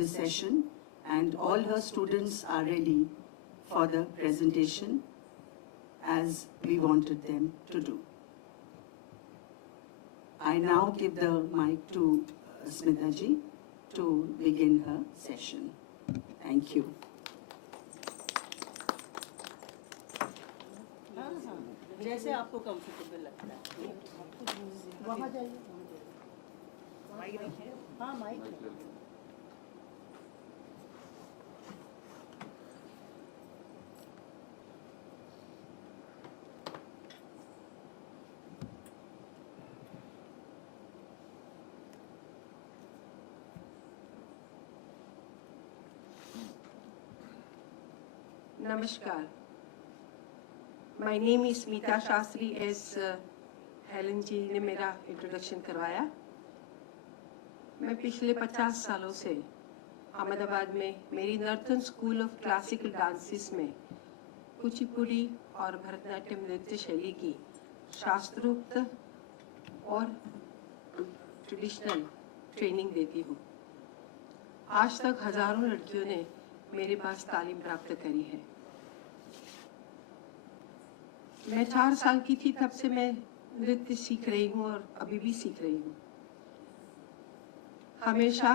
this session, and all her students are ready for the presentation as we wanted them to do. I now give the mic to Smita ji to begin her session. Thank you. जैसे आपको कंफर्टेबल लगता है वहाँ जाइए। Mic रखिए। हाँ mic. Namaskar. My name is Smita Shastri, as Helen ji ने मेरा इंट्रोडक्शन करवाया। मैं पिछले 50 सालों से अहमदाबाद में मेरी नर्तन स्कूल ऑफ क्लासिकल डांसेस में कुचिपुड़ी और भरतनाट्यम नृत्य शैली की शास्त्रोक्त और ट्रेडिशनल ट्रेनिंग देती हूँ। आज तक हजारों लड़कियों ने मेरे पास तालीम प्राप्त करी है। मैं 4 साल की थी तब से मैं नृत्य सीख रही हूँ और अभी भी सीख रही हूँ। हमेशा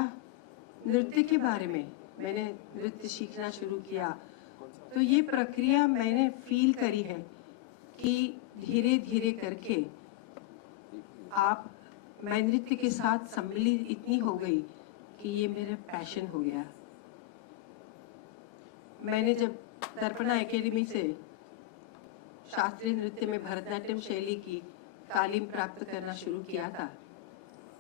नृत्य के बारे में मैंने नृत्य सीखना शुरू किया तो ये प्रक्रिया मैंने फील करी है कि धीरे धीरे करके मैं नृत्य के साथ सम्मिलित इतनी हो गई कि ये मेरा पैशन हो गया। मैंने जब दर्पणा एकेडमी से शास्त्रीय नृत्य में भरतनाट्यम शैली की तालीम प्राप्त करना शुरू किया था,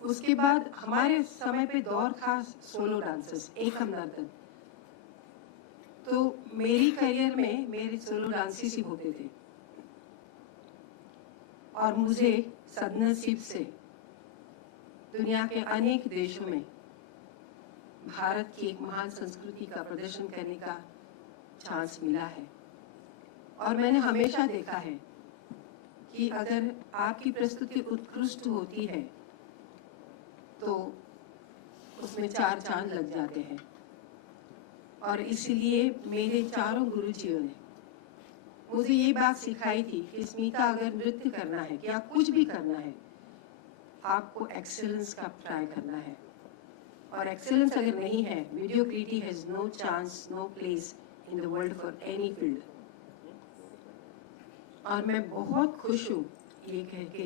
उसके बाद हमारे समय पे दौर था सोलो डांसर्स, एकम नर्तन। तो मेरी करियर में मेरे सोलो डांसेस ही होते थे और मुझे सद्नसीब से दुनिया के अनेक देशों में भारत की एक महान संस्कृति का प्रदर्शन करने का चांस मिला है। और मैंने हमेशा देखा है कि अगर आपकी प्रस्तुति उत्कृष्ट होती है तो उसमें 4 चांद लग जाते हैं। और इसलिए मेरे चारों गुरुजियों ने मुझे ये बात सिखाई थी कि स्मिता, अगर नृत्य करना है या कुछ भी करना है, आपको एक्सेलेंस का ट्राई करना है। और एक्सेलेंस अगर नहीं है, mediocrity has no chance, no place in the world for any field. और मैं बहुत खुश हूँ ये कह के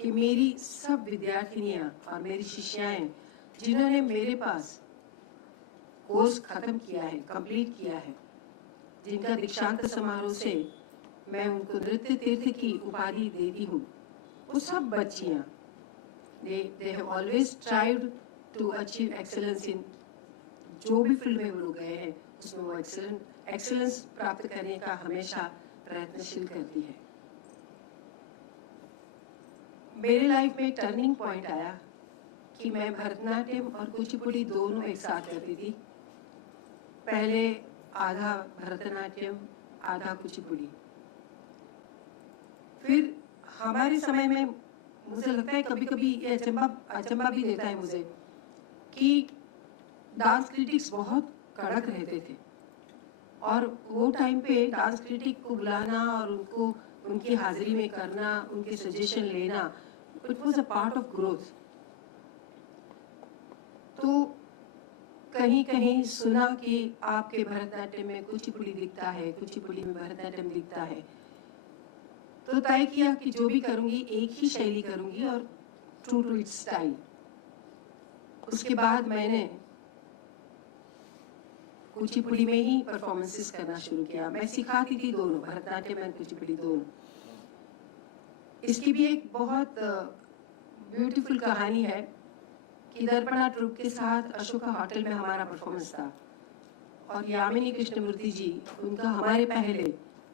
कि मेरी सब विद्यार्थिनियाँ और मेरी शिष्याएं जिन्होंने मेरे पास कोर्स खत्म किया है, कंप्लीट किया है, जिनका दीक्षांत समारोह से मैं उनको नृत्य तीर्थ की उपाधि देती हूँ, वो सब बच्चियाँ they have always tried to achieve excellence in जो भी फील्ड में वो लोग गए हैं उसमें वो एक्सेलेंस प्राप्त करने का हमेशा प्रयत्नशील करती है। मेरे लाइफ में एक टर्निंग पॉइंट आया कि मैं भरतनाट्यम और कुचिपुड़ी दोनों एक साथ करती थी। पहले आधा भरतनाट्यम, आधा कुचिपुड़ी। फिर हमारे समय में मुझे लगता है कभी कभी ये अचंबा भी देता है मुझे कि डांस क्रिटिक्स बहुत कड़क रहते थे और वो टाइम पे डांस क्रिटिक को बुलाना और उनको उनकी हाजिरी में करना, उनके सजेशन लेना, it was a part of growth. तो कहीं कहीं सुना कि आपके भरतनाट्यम में कुचिपुड़ी दिखता है, कुचिपुड़ी में भरतनाट्यम दिखता है, तो तय किया कि जो भी करूंगी एक ही शैली करूंगी और ट्रू टू इट्स स्टाइल। उसके बाद मैंने कुचिपुड़ी में ही परफॉर्मेंसेस करना शुरू किया। मैं सिखाती थी दोनों, भरतनाट्यम और कुचिपुड़ी दोनों। इसकी भी एक बहुत ब्यूटीफुल कहानी है कि दर्पणा ट्रुप के साथ अशोका होटल में हमारा परफॉर्मेंस था और यामिनी कृष्णमूर्ति जी, उनका हमारे पहले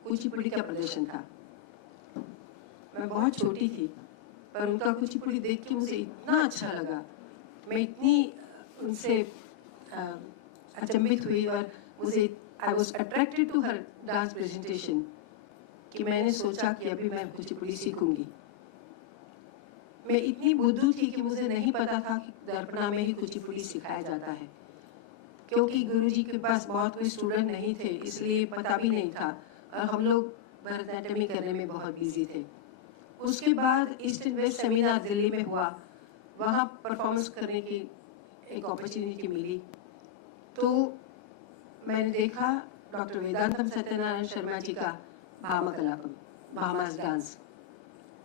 कुचिपुड़ी का प्रदर्शन था। मैं बहुत छोटी थी पर उनका कुचिपुड़ी देख के मुझे इतना अच्छा लगा, मैं इतनी उनसे अचंभित हुई और मुझे I was attracted to her dance presentation कि मैंने सोचा कि अभी मैं कुचिपुड़ी सीखूंगी। मैं इतनी बुद्धू थी कि मुझे नहीं पता था कि दर्पणा में ही कुचिपुड़ी सिखाया जाता है। क्योंकि गुरुजी के पास बहुत कोई स्टूडेंट नहीं थे, इसलिए पता भी नहीं था और हम लोग भरतनाट्यम करने में बहुत बिजी थे। उसके बाद east and west seminar Delhi में हुआ, वहाँ परफॉर्मेंस करने की एक अपॉर्चुनिटी मिली। तो मैंने देखा डॉक्टर वेदांतम सत्यनारायण शर्मा जी का भामा कलापम, भामास डांस,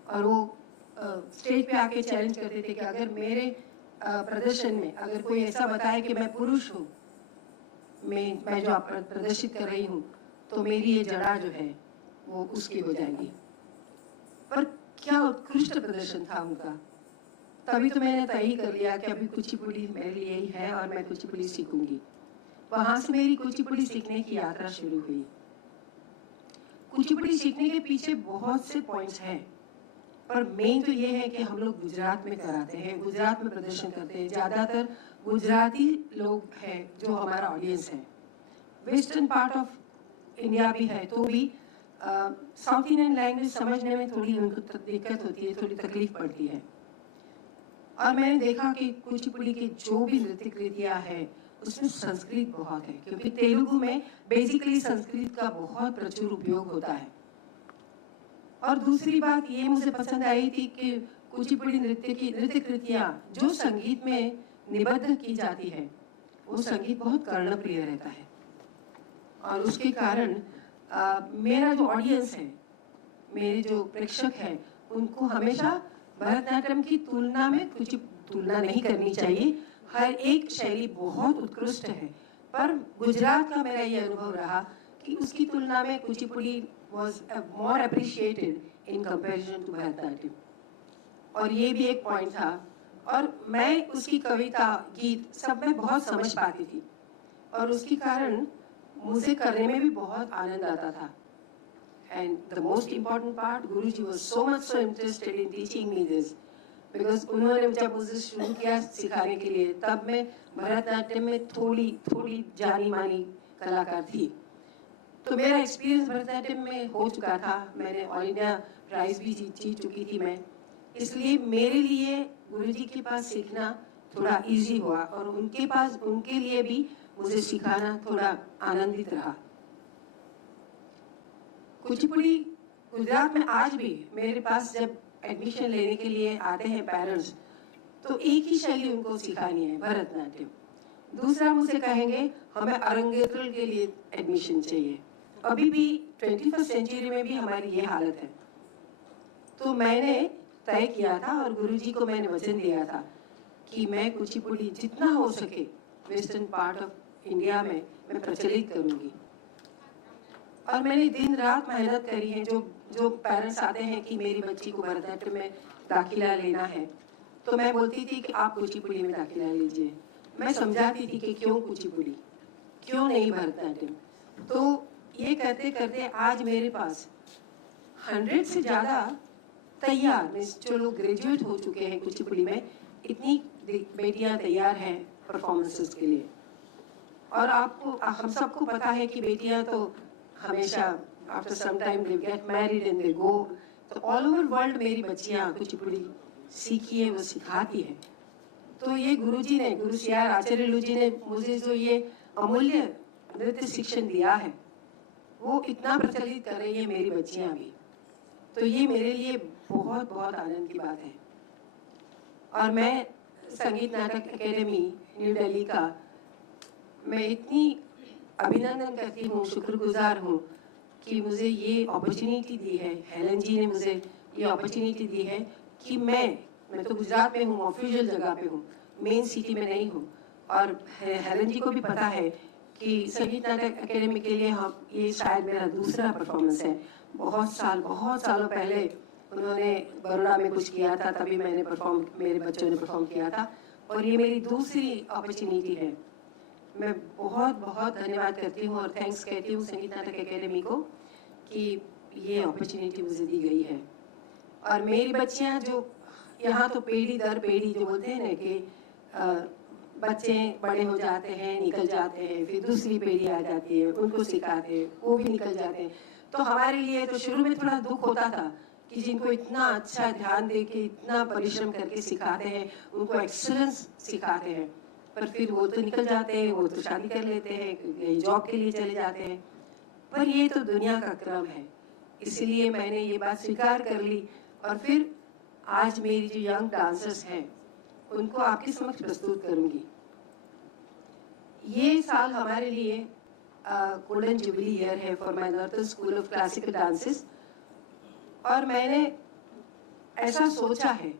और वो स्टेज पे आके चैलेंज करते थे कि अगर मेरे प्रदर्शन में अगर कोई ऐसा बताए कि मैं पुरुष हूँ, मैं जो आप प्रदर्शित कर रही हूँ, तो मेरी ये जड़ा जो है वो उसकी हो जाएगी। पर क्या उत्कृष्ट प्रदर्शन था उनका। तभी तो मैंने तय ही कर लिया कि अभी कुचिपुड़ी मेरे लिए ही है और मैं कुचिपुड़ी सीखूंगी। वहां से मेरी कुचिपुड़ी सीखने की यात्रा शुरू हुई। कुचिपुड़ी सीखने के पीछे बहुत से पॉइंट्स हैं, पर मेन तो ये है कि हम लोग गुजरात में कराते हैं, गुजरात में प्रदर्शन करते हैं। ज्यादातर गुजराती लोग हैं जो हमारा ऑडियंस है। वेस्टर्न पार्ट ऑफ इंडिया भी है, तो भी साउथ इंडियन लैंग्वेज समझने में थोड़ी उनको दिक्कत होती है, थोड़ी तकलीफ पड़ती है। और मैंने देखा कि कुचिपुड़ी की जो भी नृत्य कृतियाँ हैं उसमें संस्कृत बहुत है, क्योंकि तेलुगु में बेसिकली संस्कृत का बहुत प्रचुर उपयोग होता है। और दूसरी बात ये मुझे पसंद आई थी कि कुचिपुड़ी नृत्य कृतियाँ जो संगीत में निबद्ध की जाती है, वो संगीत बहुत कर्णप्रिय रहता है। और उसके कारण मेरा जो ऑडियंस है, मेरे जो प्रेक्षक हैं, उनको हमेशा भरतनाट्यम की तुलना में कुछ तुलना नहीं करनी चाहिए। हर एक शैली बहुत उत्कृष्ट है, पर गुजरात का मेरा ये अनुभव रहा कि उसकी तुलना में Kuchipudi was more appreciated in comparison to Bharatanatyam. और ये भी एक पॉइंट था। और मैं उसकी कविता, गीत सब में बहुत समझ पाती थी, और उसके कारण मुझे करने में भी बहुत आनंद आता था। And the most important part, Guruji was so much so interested in teaching me this, because उन्होंने जब मुझे शुरू किया सिखाने के लिए, तब मैं भरतनाट्यम में थोड़ी जानी मानी कलाकार थी। तो मेरा एक्सपीरियंस भरतनाट्यम में हो चुका था, मैंने ऑल इंडिया प्राइज भी जीत चुकी थी मैं, इसलिए मेरे लिए गुरुजी के पास सीखना थोड़ा इजी हुआ, और उनके लिए भी मुझे सिखाना थोड़ा आनंदित रहा। कुचिपुड़ी गुजरात में आज भी मेरे पास जब एडमिशन लेने के लिए आते हैं पेरेंट्स, तो एक ही शैली उनको सिखानी है, भरतनाट्यम। दूसरा मुझे कहेंगे हमें अरंगेट्रम के लिए एडमिशन चाहिए। अभी भी 21वीं सेंचुरी में भी हमारी ये हालत है। तो मैंने तय किया था और गुरुजी को मैंने वचन दिया था कि मैं कुचिपुड़ी जितना हो सके वेस्टर्न पार्ट ऑफ इंडिया में मैं प्रचलित करूंगी। और मैंने दिन रात मेहनत करी है। जो पेरेंट्स आते हैं कि मेरी बच्ची को भरतनाट्यम में दाखिला लेना है, तो मैं बोलती थी कि आप कुचिपुड़ी में दाखिला लीजिए। मैं समझाती थी कि क्यों कुचिपुड़ी, क्यों नहीं भरतनाट्यम। तो ये करते करते आज मेरे पास 100 से ज़्यादा तैयार, जो लोग ग्रेजुएट हो चुके हैं कुचिपुड़ी में, इतनी बेटियां तैयार हैं परफॉर्मेंसेस के लिए। और आपको, हम सबको पता है कि बेटियां तो हमेशा after some time they get married and they go. तो ऑल ओवर वर्ल्ड मेरी बच्चियां कुचिपुड़ी सीखी है, वो सिखाती है। तो ये गुरुजी ने, गुरु सियार आचार्य जी ने मुझे जो ये अमूल्य नृत्य शिक्षण दिया है, वो इतना प्रचलित कर रही है मेरी बच्चियां भी। तो ये मेरे लिए बहुत बहुत आनंद की बात है। और मैं संगीत नाटक एकेडमी न्यू दिल्ली का मैं इतनी अभिनंदन करती हूँ, शुक्रगुजार हूँ कि मुझे ये अपॉर्चुनिटी दी है। हेलन जी ने मुझे ये अपॉर्चुनिटी दी है कि मैं तो गुजरात में हूँ, ऑफिशियल जगह पे हूँ, मेन सिटी में नहीं हूँ। और हेलन जी को भी पता है कि संगीत नाटक एकेडमी के लिए हम, ये शायद मेरा दूसरा परफॉर्मेंस है। बहुत सालों पहले उन्होंने बड़ौदा में कुछ किया था, तभी मेरे बच्चों ने परफॉर्म किया था, और ये मेरी दूसरी अपॉर्चुनिटी है। मैं बहुत बहुत धन्यवाद करती हूँ और थैंक्स कहती हूँ संगीत नाटक एकेडमी को कि ये अपॉर्चुनिटी मुझे दी गई है। और मेरी बच्चियाँ जो यहाँ, तो पीढ़ी दर पीढ़ी जो बोलते हैं ना कि बच्चे बड़े हो जाते हैं, निकल जाते हैं, फिर दूसरी पीढ़ी आ जाती है, उनको सिखाते हैं, वो भी निकल जाते हैं। तो हमारे लिए तो शुरू में थोड़ा दुख होता था कि जिनको इतना अच्छा ध्यान दे के, इतना परिश्रम करके सिखाते हैं, उनको एक्सीलेंस सिखाते हैं, पर फिर वो तो निकल जाते हैं, वो तो शादी कर लेते हैं, कहीं जॉब के लिए चले जाते हैं। पर ये तो दुनिया का क्रम है, इसलिए मैंने ये बात स्वीकार कर ली और फिर आज मेरी जो यंग डांसर्स हैं उनको आपके समक्ष प्रस्तुत करूंगी। ये साल हमारे लिए गोल्डन जुबली ईयर है for my Nartan school of classical dances, और मैंने ऐसा सोचा है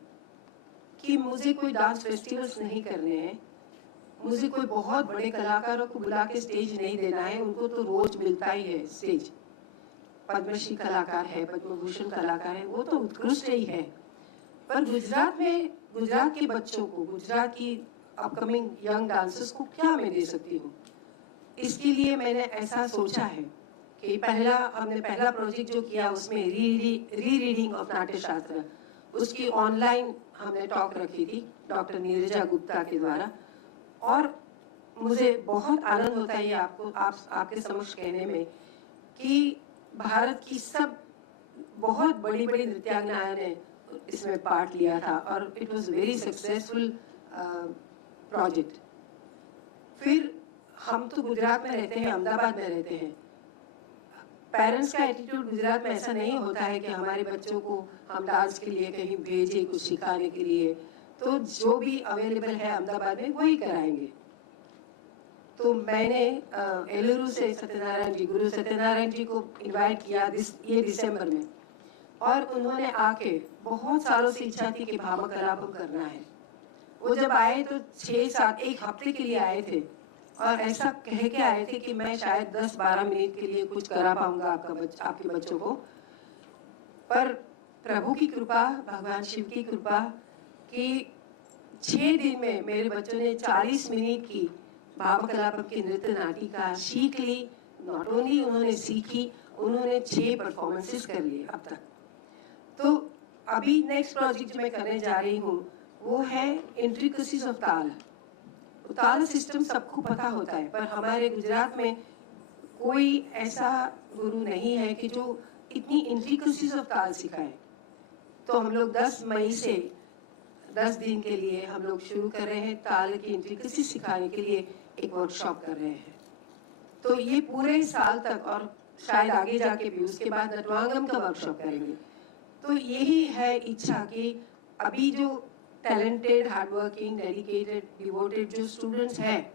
कि मुझे कोई डांस फेस्टिवल्स नहीं करने हैं, मुझे कोई बहुत बड़े कलाकारों को बुला के स्टेज नहीं देना है, उनको तो रोज मिलता ही है स्टेज। पद्मश्री कलाकार है, पद्म भूषण कलाकार है, वो तो उत्कृष्ट ही है, पर गुजरात में गुजरात के बच्चों को, गुजरात की अपकमिंग यंग डांसर्स को क्या मैं दे सकती हूँ। इसके लिए मैंने ऐसा सोचा है कि हमने पहला प्रोजेक्ट जो किया उसमें री रीडिंग ऑफ नाट्य शास्त्र, उसकी ऑनलाइन हमने टॉक रखी थी डॉक्टर नीरजा गुप्ता के द्वारा, और मुझे बहुत आनंद होता है आपके समक्ष कहने में कि भारत की सब बहुत बड़ी बड़ी नृत्यांगनाओं ने इसमें पार्ट लिया था और it was very successful project. फिर हम तो गुजरात में रहते हैं, अहमदाबाद में रहते हैं। पेरेंट्स का एटीट्यूड गुजरात में ऐसा नहीं होता है कि हमारे बच्चों को हम डांस के लिए कहीं भेजे कुछ सिखाने के लिए, तो जो भी अवेलेबल है अहमदाबाद में वही कराएंगे। तो मैंने एलुरु से गुरु सत्यनारायण जी को इनवाइट किया ये दिसंबर में, और उन्होंने आके बहुत सालों से इच्छा थी कि भामा कलापम करना है। वो जब आए तो 6-7 एक हफ्ते के लिए आए थे और ऐसा कह के आए थे कि मैं शायद 10-12 मिनट के लिए कुछ करा पाऊंगा आपके बच्चों को, पर प्रभु की कृपा, भगवान शिव की कृपा कि 6 दिन में मेरे बच्चों ने 40 मिनट की भामा कलापम की नृत्य नाटिका सीख ली। नॉट ओनली उन्होंने सीखी, उन्होंने 6 परफॉर्मेंसेस कर लिए अब तक। तो अभी नेक्स्ट प्रोजेक्ट जो मैं करने जा रही हूँ वो है इंट्रिकसीज ऑफ ताल। ताल सिस्टम सबको पता होता है, पर हमारे गुजरात में कोई ऐसा गुरु नहीं है कि जो इतनी इंट्रिकसीज ऑफ ताल सिखाए। तो हम लोग 10 मई से 10 दिन के लिए हम लोग शुरू कर रहे हैं ताल की इंट्रिकसी सिखाने के लिए एक वर्कशॉप कर रहे हैं। तो ये पूरे साल तक और शायद आगे जाके भी उसके बाद नटवांगम का वर्कशॉप करेंगे। तो यही है इच्छा कि अभी जो टैलेंटेड, हार्डवर्किंग, डेडिकेटेड, डिवोटेड जो स्टूडेंट्स हैं,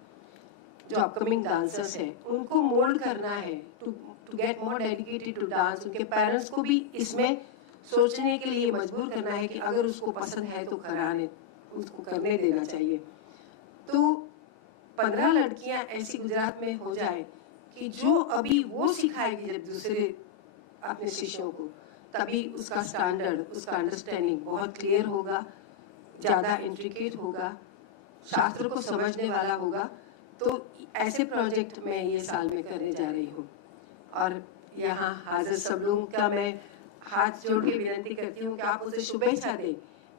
जो अपकमिंग डांसर्स हैं, उनको मोल्ड करना है to get more dedicated to dance. उनके पेरेंट्स को भी इसमें सोचने के लिए मजबूर करना है कि अगर उसको पसंद है तो उसको करने देना चाहिए। तो 15 लड़कियां ऐसी गुजरात में हो जाए कि जो अभी वो सिखाएगी जब दूसरे अपने शिष्यों को, तभी उसका स्टैंडर्ड, उसका अंडरस्टैंडिंग बहुत क्लियर होगा, ज्यादा इंट्रिकेट होगा, शास्त्र को समझने वाला होगा। तो ऐसे प्रोजेक्ट मैं ये साल में करने जा रही हूँ, और यहाँ हाजिर सब लोगों का मैं हाथ जोड़ के विनती करती हूँ कि आप मुझे शुभेच्छा दें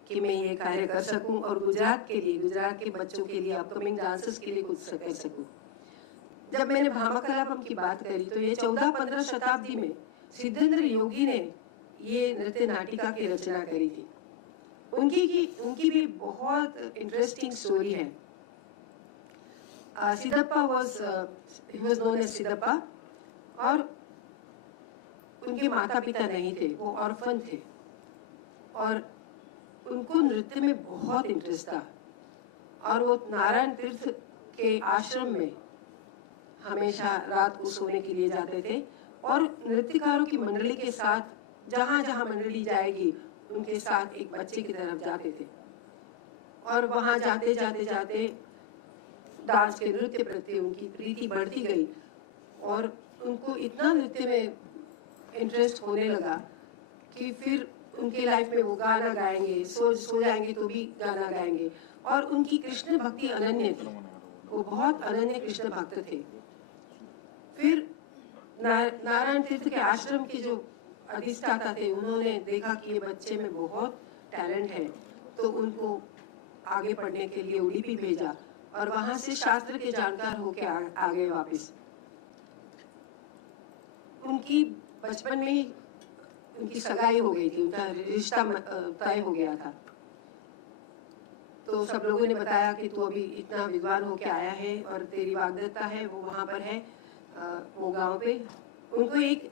कि मैं ये कार्य कर सकूं और गुजरात के लिए, गुजरात के बच्चों के लिए, अपकमिंग डांसर्स के लिए कुछ कर सकूं। जब मैंने भामा कलापम की बात करी तो ये 14-15 शताब्दी में सिद्धेंद्र योगी ने ये नृत्य नाटिका की रचना करी थी। उनकी भी बहुत इंटरेस्टिंग स्टोरी है। Siddhappa was known as Siddhappa, और उनके माता पिता नहीं थे, वो ऑर्फन थे, और उनको नृत्य में बहुत इंटरेस्ट था, और वो नारायण तीर्थ के आश्रम में हमेशा रात को सोने के लिए जाते थे, और नृत्यकारों की मंडली के साथ जहाँ जहाँ मंडली जाएगी उनके साथ एक बच्चे की तरफ जाते थे, और वहाँ जाते जाते जाते डांस के नृत्य प्रति उनकी प्रीति बढ़ती गई, और उनको इतना नृत्य में इंटरेस्ट होने लगा कि फिर उनके लाइफ में वो गाना गाएंगे, सो जाएंगे तो भी गाना गाएंगे, और उनकी कृष्ण भक्ति अनन्य थी, वो बहुत अनन्य कृष्ण भक्त थे। फिर नारायण तीर्थ के आश्रम के जो अधिष्ठाता थे, उन्होंने देखा कि ये बच्चे में बहुत टैलेंट है, तो उनको आगे पढ़ने के लिए उडुपी भेजा, और वहां से शास्त्र के जानकार होके आ गए वापस। उनकी बचपन में ही उनकी सगाई हो गई थी, उनका रिश्ता तय हो गया था। तो सब लोगों ने बताया कि तू अभी इतना विद्वान होके आया है और तेरी वाग्दत्ता है वो वहाँ पर है वो गांव पे। उनको एक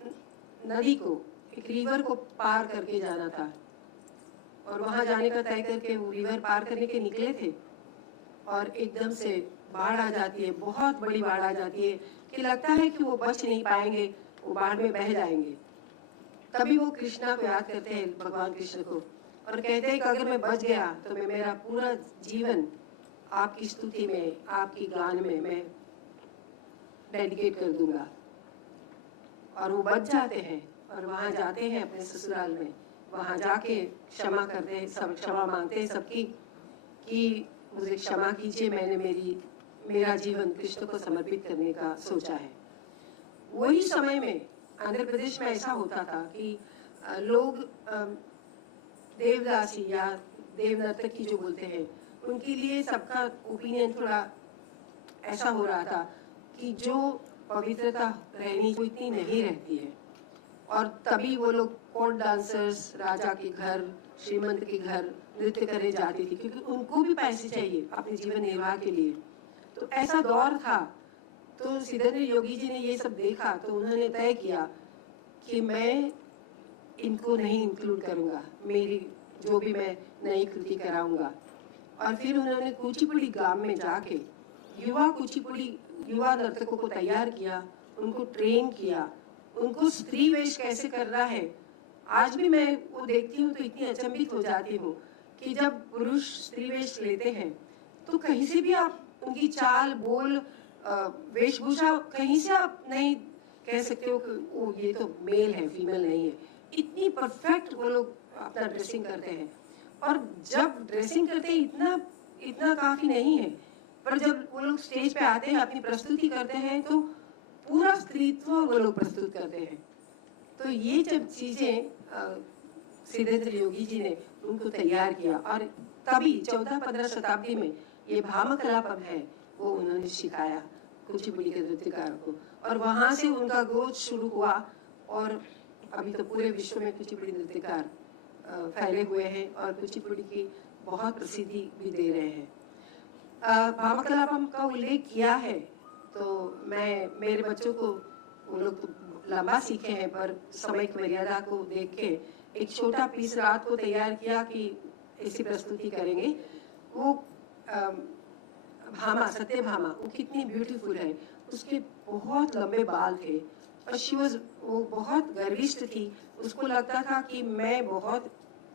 नदी को, एक रिवर को पार करके जाना था और वहाँ जाने का तय करके वो रिवर पार करने के निकले थे और एकदम से बाढ़ आ जाती है, बहुत बड़ी बाढ़ आ जाती है कि लगता है कि वो बच नहीं पाएंगे, वो बाढ़ में बह जाएंगे। तभी वो कृष्णा को याद करते हैं, भगवान कृष्ण को, और कहते हैं कि अगर मैं बच गया तो मैं मेरा पूरा जीवन आपकी स्तुति में, आपकी गान में मैं डेडिकेट कर दूंगा। और वो बच जाते हैं और वहाँ जाते हैं अपने ससुराल में, वहाँ जाके क्षमा करते हैं, सब क्षमा मांगते हैं सबकी कि मुझे क्षमा कीजिए, मैंने मेरा जीवन कृष्ण को समर्पित करने का सोचा है। वही समय में आंध्र प्रदेश में ऐसा होता था कि लोग देवदासी या देव नर्तकी जो बोलते हैं, उनके लिए सबका ओपिनियन थोड़ा ऐसा हो रहा था कि जो पवित्रता रहनी वो इतनी नहीं रहती है। और तभी वो लोग कोर्ट डांसर्स राजा के घर, श्रीमंत के घर नृत्य करने जाती थी, क्योंकि उनको भी पैसे चाहिए अपने जीवन निर्वाह के लिए। तो ऐसा दौर था। तो सिद्धेंद्र योगी जी ने ये सब देखा तो उन्होंने तय किया कि मैं इनको नहीं इंक्लूड करूंगा, मेरी जो भी मैं नई कृति कराऊंगा। और फिर उन्होंने कुचिपुड़ी गांव में जाके युवा नर्तकों को तैयार किया, उनको ट्रेन किया, उनको स्त्री वेश कैसे करना है। आज भी मैं वो देखती हूँ तो इतनी अचंभित हो जाती हूँ कि जब पुरुष स्त्री वेश लेते हैं तो कहीं से भी आप उनकी चाल बोल वेशभूषा कहीं से आप नहीं कह सकते हो कि ओ ये तो मेल है, फीमेल नहीं है। इतनी परफेक्ट वो लोग अपना ड्रेसिंग करते हैं। और जब ड्रेसिंग करते हैं इतना काफी नहीं है, पर जब वो लोग स्टेज पे आते हैं, अपनी प्रस्तुति करते हैं, तो पूरा स्त्रीत्व वो लोग प्रस्तुत करते हैं। तो ये जब चीजें सिद्धेंद्र योगी जी ने उनको तैयार किया और तभी 14-15 शताब्दी में ये भामकलापम है वो उन्होंने सिखाया कुचिपुड़ी के नृत्यकारों को, और वहां से उनका ग्रोथ शुरू हुआ। और अभी तो पूरे विश्व में कुचिपुड़ी नृत्यकार फैले हुए हैं और कुचिपुड़ी की बहुत प्रसिद्धि भी दे रहे हैं। भामकलापम का उल्लेख किया है तो मैं मेरे बच्चों को, वो लोग तो लंबा सीखे हैं पर समय की मर्यादा को देख के एक छोटा पीस रात को तैयार किया कि ऐसी प्रस्तुति करेंगे। वो भामा, सत्य भामा, वो कितनी ब्यूटीफुल है, उसके बहुत लंबे बाल थे और वो बहुत गर्विष्ठ थी। उसको लगता था कि मैं बहुत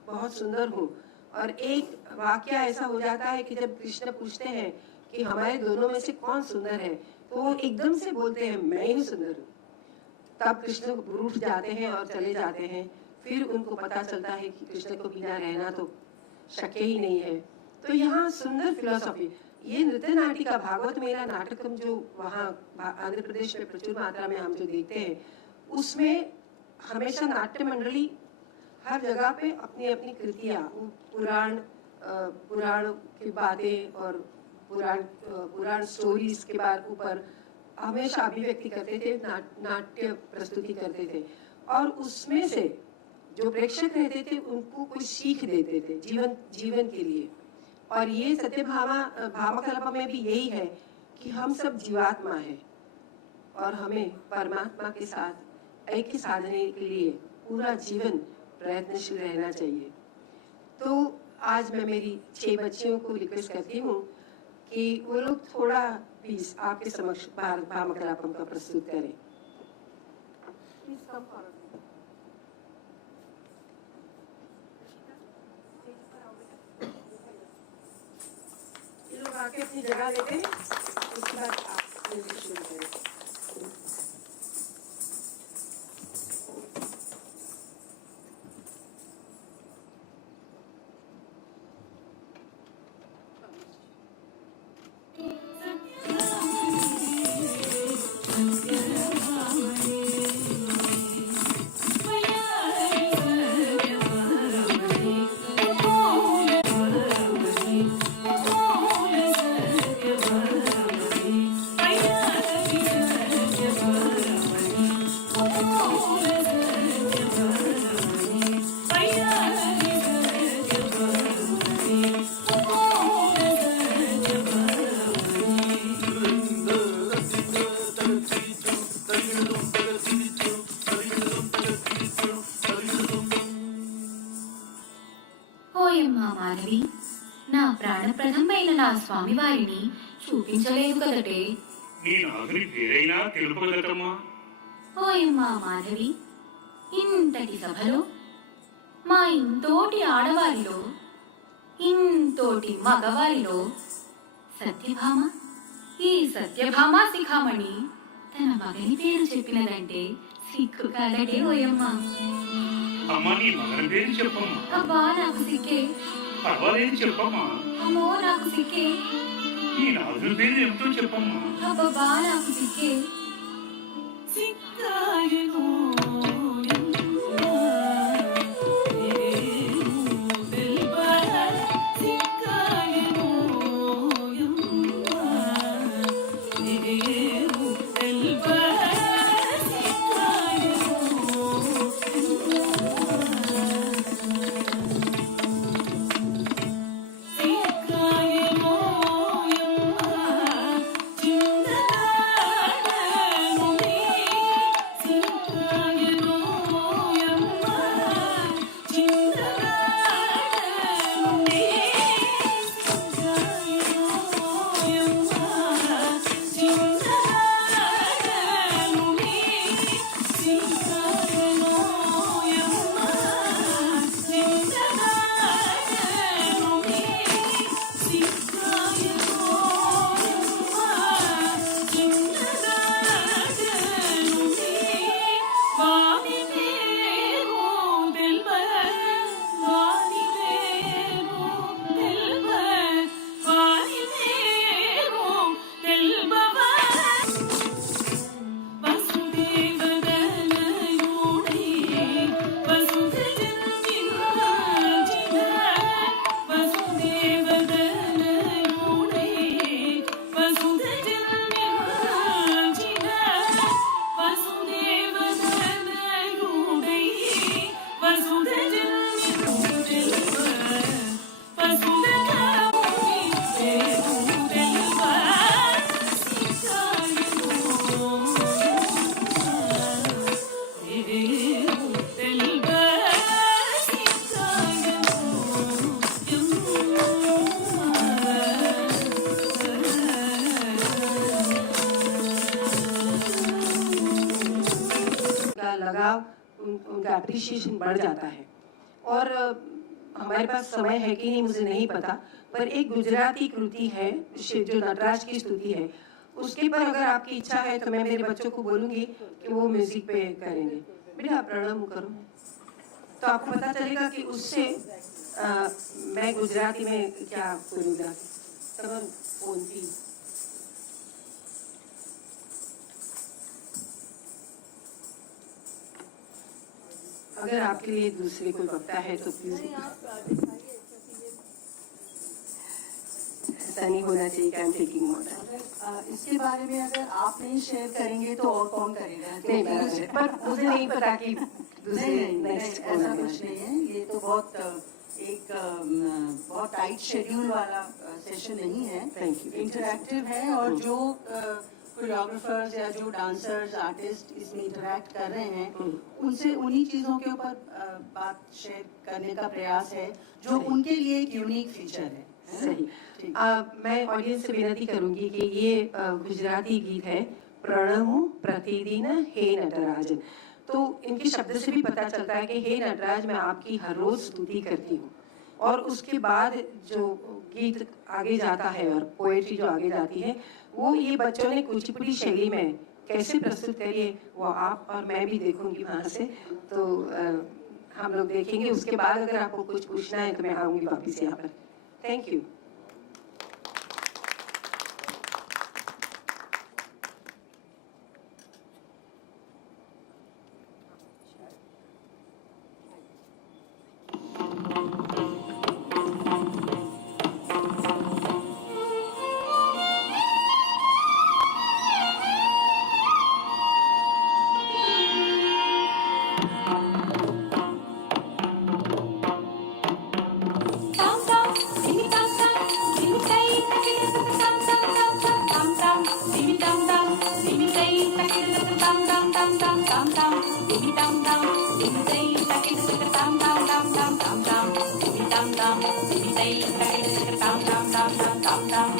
बहुत सुंदर हूँ। और एक वाक्य ऐसा हो जाता है कि जब कृष्ण पूछते हैं कि हमारे दोनों में से कौन सुंदर है, तो वो एकदम से बोलते हैं मैं ही सुंदर हूँ। तब कृष्ण रूठ जाते हैं और चले जाते हैं। फिर उनको पता चलता है कि कृष्ण को बिना रहना तो शक्य ही नहीं है। तो यहाँ सुंदर फिलोसॉफी, ये नृत्य नाटिका भागवत मेरा नाटकम जो वहाँ आंध्र प्रदेश में प्रचुर मात्रा में हम जो देखते हैं, उसमें हमेशा नाट्य मंडली हर जगह पे अपनी अपनी कृतियाँ, पुराण की बातें और पुराण स्टोरीज के बारे ऊपर हमेशा अभिव्यक्ति करते थे, नाट्य प्रस्तुति करते थे। और उसमें से जो प्रेक्षक रहते थे उनको कोई सीख देते थे जीवन के लिए। और ये भामकलापम में भी यही है कि हम सब जीवात्मा है और हमें परमात्मा के साथ ऐक्य साधने के लिए पूरा जीवन प्रयत्नशील रहना चाहिए। तो आज मैं मेरी 6 बच्चियों को रिक्वेस्ट करती हूँ कि वो लोग थोड़ा प्लीज आपके समक्ष भामकलापम का प्रस्तुत करें। ये लोग आके अपनी जगह लेते हैं, उसके बाद आप म्यूजिक शुरू करें। స్వామి వారిని చూపించలేదు కదటే. నీ నాథుని పేరైనా తెలుపగలటమ్మా? ఓయమ్మా మాధవి, ఇంతటి సభలో మా ఇంతోటి ఆడవారిలో, ఇంతోటి మగవారిలో సత్యభామ, ఈ సత్యభామ శిఖామణి తన మగని పేరు చెప్పినదంటే సిక్కు కాదటే ఓయమ్మా. అమ్మా, నీ మగని పేరు చెప్పమ్మా. అబ్బా నాకు సిక్కే. పర్వాలేదు చెప్పమ్మా. అమ్మో నాకు సిక్కే. నీ నాథుని పేరు ఏమిటో చెప్పమ్మా. అబ్బా నాకు సిక్కే. उनका अप्रिशिएशन बढ़ जाता है। और हमारे पास समय है कि नहीं मुझे नहीं पता, पर एक गुजराती कृति है जो नटराज की स्तुति है, उसके पर अगर आपकी इच्छा है तो मैं मेरे बच्चों को बोलूंगी कि वो म्यूजिक पे करेंगे। बेटा आप प्रणाम करो, तो आपको पता चलेगा कि उससे मैं गुजराती में क्या बोलूँगा। अगर आपके लिए दूसरे कोई वक्ता है तो प्लीज, ऐसा नहीं होना चाहिए कि आई एम टेकिंग मोर। इसके बारे में अगर आप नहीं शेयर करेंगे तो और कौन करेगा? नहीं, पर मुझे नहीं पता कि नहीं, ऐसा कुछ नहीं है। ये तो बहुत टाइट शेड्यूल वाला सेशन नहीं है, इंटरैक्टिव है। और जो कोरियोग्राफर्स या जो डांसर्स आर्टिस्ट इसमें इंटरैक्ट कर रहे हैं उनसे उन्हीं चीज़ों के ऊपर बात शेयर करने का प्रयास है जो उनके लिए एक यूनिक फीचर है। सही। मैं ऑडियंस से विनती करूंगी कि ये गुजराती गीत है, प्रणमु प्रतिदिन हे नटराज। तो इनके शब्द से भी पता चलता है कि हे नटराज मैं आपकी हर रोज स्तुति करती हूँ। और उसके बाद जो गीत आगे जाता है और पोएट्री जो आगे जाती है वो ये बच्चों ने कुचिपुड़ी शैली में कैसे प्रस्तुत करी है वो आप और मैं भी देखूंगी वहाँ से। तो हम लोग देखेंगे, उसके बाद अगर आपको कुछ पूछना है तो मैं आऊँगी वापस यहाँ पर। Thank you. Dum dum,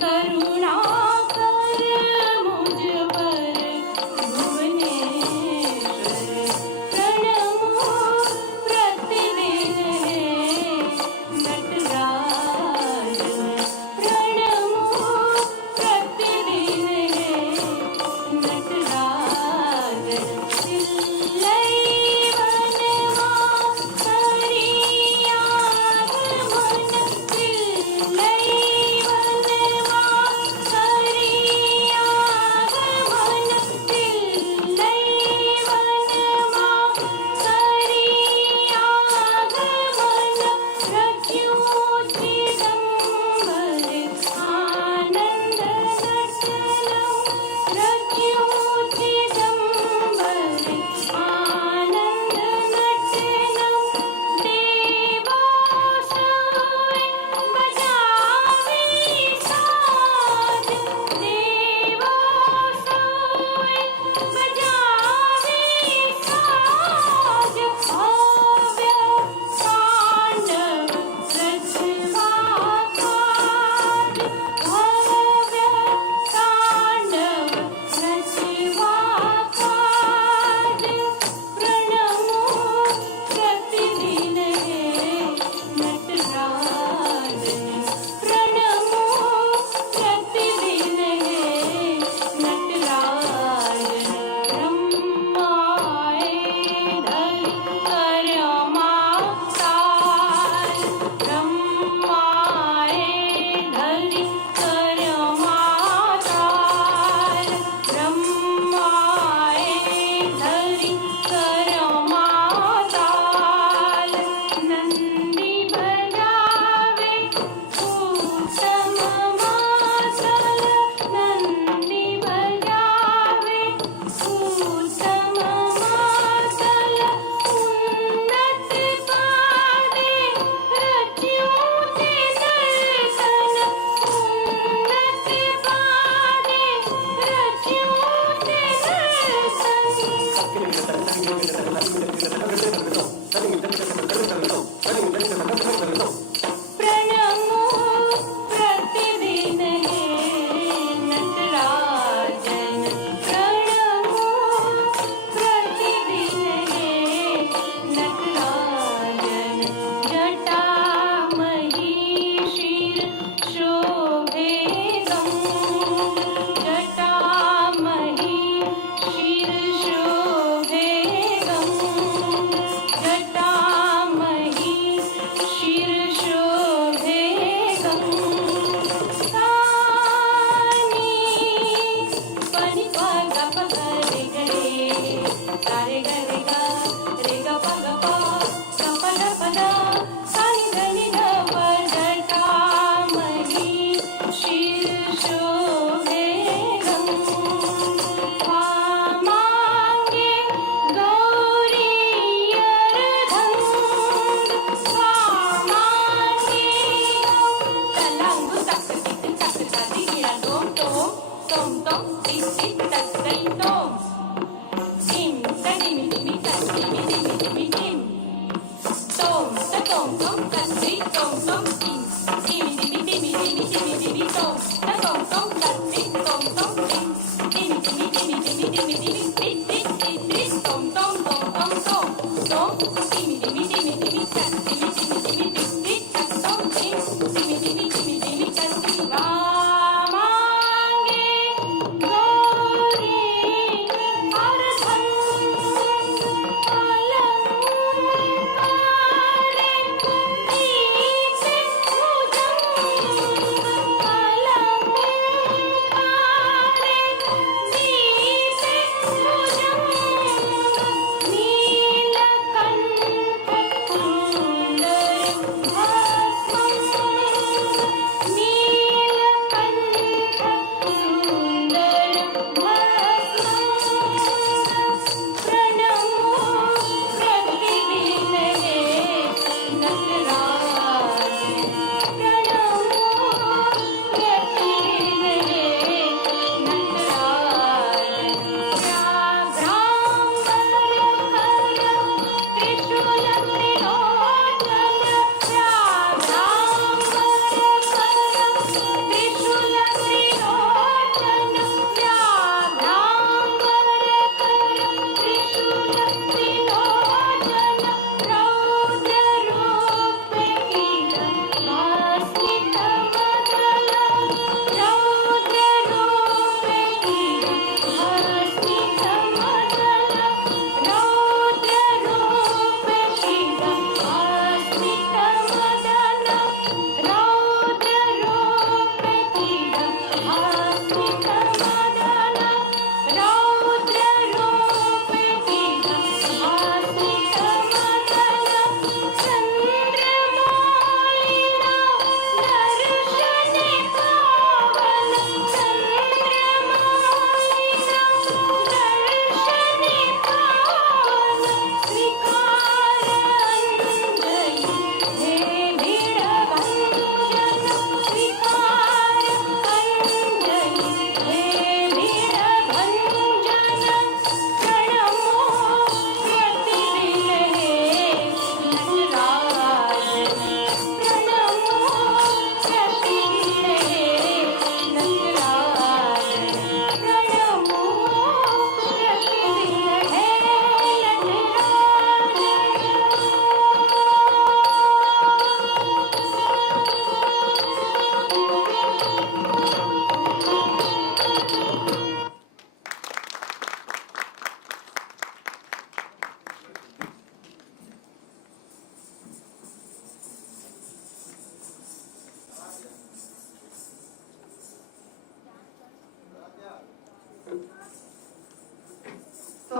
करुणा कर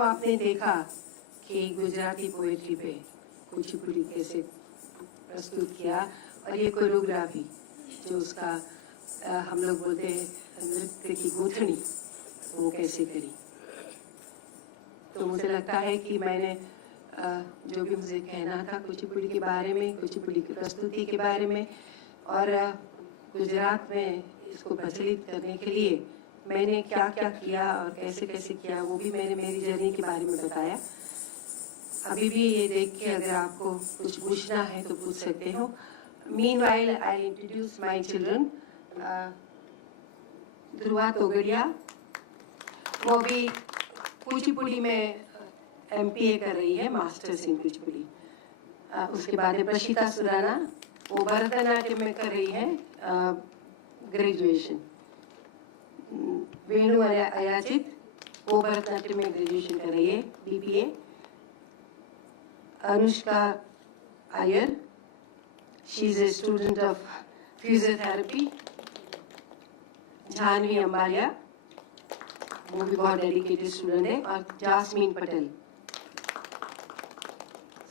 आपने देखा कि गुजराती पोएट्री पे कुचिपुड़ी कैसे प्रस्तुत किया, और ये कोरियोग्राफी जो उसका हम लोग बोलते हैं नृत्य की गूंथनी, वो कैसे करी। तो मुझे लगता है कि मैंने जो भी मुझे कहना था कुचिपुड़ी के बारे में, कुचिपुड़ी की प्रस्तुति के बारे में, और गुजरात में इसको प्रचलित करने के लिए मैंने क्या क्या किया और कैसे कैसे किया, वो भी मैंने मेरी जर्नी के बारे में बताया। अभी भी ये देख के अगर आपको कुछ पूछना है तो पूछ सकते हो। Meanwhile, I introduce my children. Dhruva तोगड़िया, वो भी कुचिपुड़ी में MPA कर रही है, मास्टर्स इन कुचिपुड़ी। उसके बाद में प्रशिता सुराना, वो भरतनाट्यम में कर रही है ग्रेजुएशन। वेणु अयाचित, वो भरतनाट्यम में ग्रेजुएशन कर रही है, BPA। Anushka Iyer, she is a student of physiotherapy. Janvi Ambalia, वो भी बहुत डेडिकेटेड स्टूडेंट है, और जास्मीन पटेल।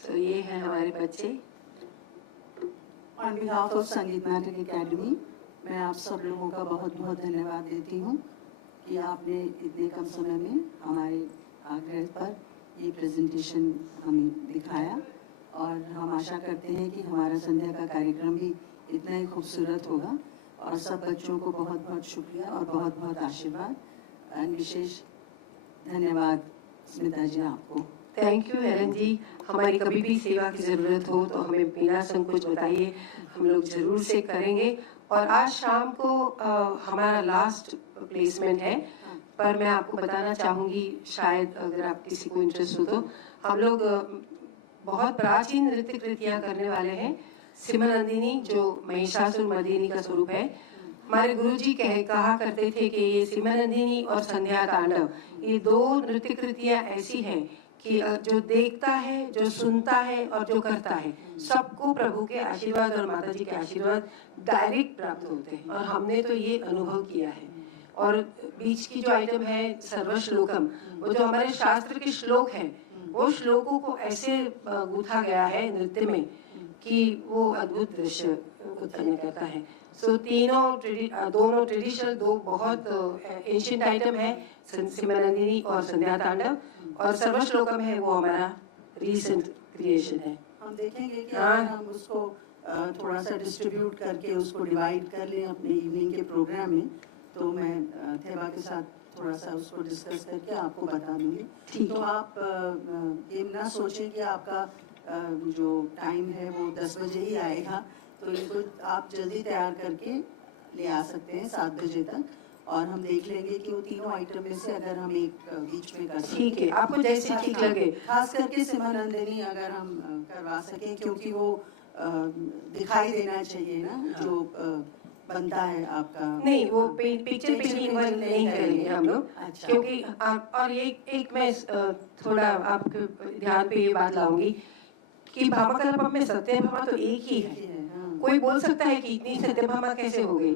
तो ये है हमारे बच्चे। ऑन बिहाफ ऑफ संगीत नाटक अकेडमी, मैं आप सब लोगों का बहुत बहुत धन्यवाद देती हूँ कि आपने इतने कम समय में हमारे आग्रह पर ये प्रेजेंटेशन हमें दिखाया, और हम आशा करते हैं कि हमारा संध्या का कार्यक्रम भी इतना ही खूबसूरत होगा। और सब बच्चों को बहुत बहुत शुक्रिया और बहुत बहुत आशीर्वाद। विशेष धन्यवाद स्मिता जी आपको। थैंक यू हेलन जी। हमारी कभी भी सेवा की ज़रूरत हो तो हमें बिना संकोच बताइए, हम लोग ज़रूर से करेंगे। और आज शाम को हमारा लास्ट प्लेसमेंट है, पर मैं आपको बताना चाहूँगी, शायद अगर आप किसी को इंटरेस्ट हो तो, हम लोग बहुत प्राचीन नृत्य कृतियाँ करने वाले हैं। सिमरनंदिनी जो महिषासुर मर्दिनी का स्वरूप है, हमारे गुरुजी कहा करते थे कि ये सिमरनंदिनी और संध्या तांडव, ये दो नृत्य कृतियाँ ऐसी हैं कि जो देखता है, जो सुनता है और जो करता है, सबको प्रभु के आशीर्वाद और माता जी के आशीर्वाद डायरेक्ट प्राप्त होते हैं। और हमने तो ये अनुभव किया है। और बीच की जो आइटम है सर्वश्लोकम, वो जो हमारे शास्त्र के श्लोक हैं, वो श्लोकों को ऐसे गूंथा गया है नृत्य में कि वो अद्भुत दृश्य उत्पन्न करता है। सो दोनों ट्रेडिशनल, दो बहुत एंशिएंट आइटम है, सिमरनंदिनी और संध्या तांडव, और सर्वश्लोकम है वो हमारा रीसेंट क्रिएशन है। हम देखेंगे कि अगर हम उसको थोड़ा सा डिस्ट्रीब्यूट करके उसको डिवाइड कर लें अपने इवनिंग के प्रोग्राम में, तो मैं थेबा के साथ थोड़ा सा उसको डिस्कस करके आपको बता दूंगी। तो आप ये ना सोचें कि आपका जो टाइम है वो 10 बजे ही आएगा, तो इनको आप जल्दी तैयार करके ले आ सकते हैं 7 बजे तक, और हम देख लेंगे कि वो तीनों आइटम में से अगर हम एक बीच में कर ठीक है, आपको जैसे ठीक लगे। खास करके सिमरनंदिनी अगर हम करवा सकें, क्योंकि वो दिखाई देना चाहिए ना जो बनता है आपका। नहीं, वो पिक्चर पेंटिंग नहीं करेंगे हम लोग। अच्छा। क्योंकि और एक मैं थोड़ा आपके ध्यान पे ये बात लाऊंगी कि भामाकल्पम में सत्यभामा तो एक ही है। कोई बोल सकता है कि इतनी सत्यभामा कैसे हो गई,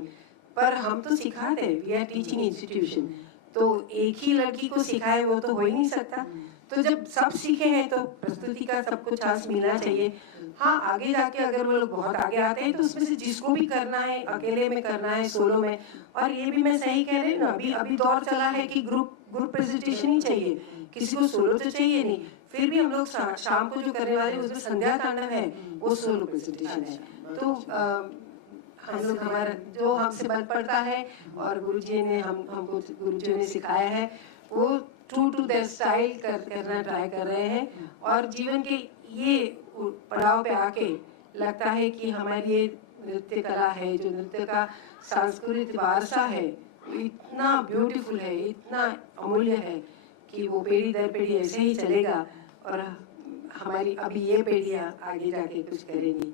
पर हम तो सिखाते हैं, वी आर टीचिंग इंस्टीट्यूशन, तो एक ही लड़की को सिखाए वो तो हो ही नहीं सकता। तो जब सब सीखे हैं तो प्रस्तुति का सबको चांस मिलना चाहिए। हाँ, आगे जाके अगर वो लोग बहुत आगे आते हैं तो उसमें से जिसको भी करना है, अकेले में करना है, सोलो में, और ये भी मैं सही कह रही हूँ ना, अभी दौर चला है कि ग्रुप प्रेजेंटेशन ही चाहिए, किसी को सोलो तो चाहिए नहीं। फिर भी हम लोग शाम को जो करने वाले उसमें संध्या तांडव है, वो सोलो प्रेजेंटेशन है। तो हम लोग हमारा जो हमसे बन पड़ता है और गुरुजी ने हमको गुरुजी ने सिखाया है, वो ट्रू टू देयर स्टाइल करना ट्राई कर रहे हैं। और जीवन के ये पड़ाव पे आके लगता है कि हमारी ये नृत्य कला है, जो नृत्य का सांस्कृतिक वारसा है, इतना ब्यूटीफुल है, इतना अमूल्य है कि वो पीढ़ी दर पीढ़ी ऐसे ही चलेगा, और हमारी अभी ये पीढ़ियाँ आगे जाके कुछ करेंगी।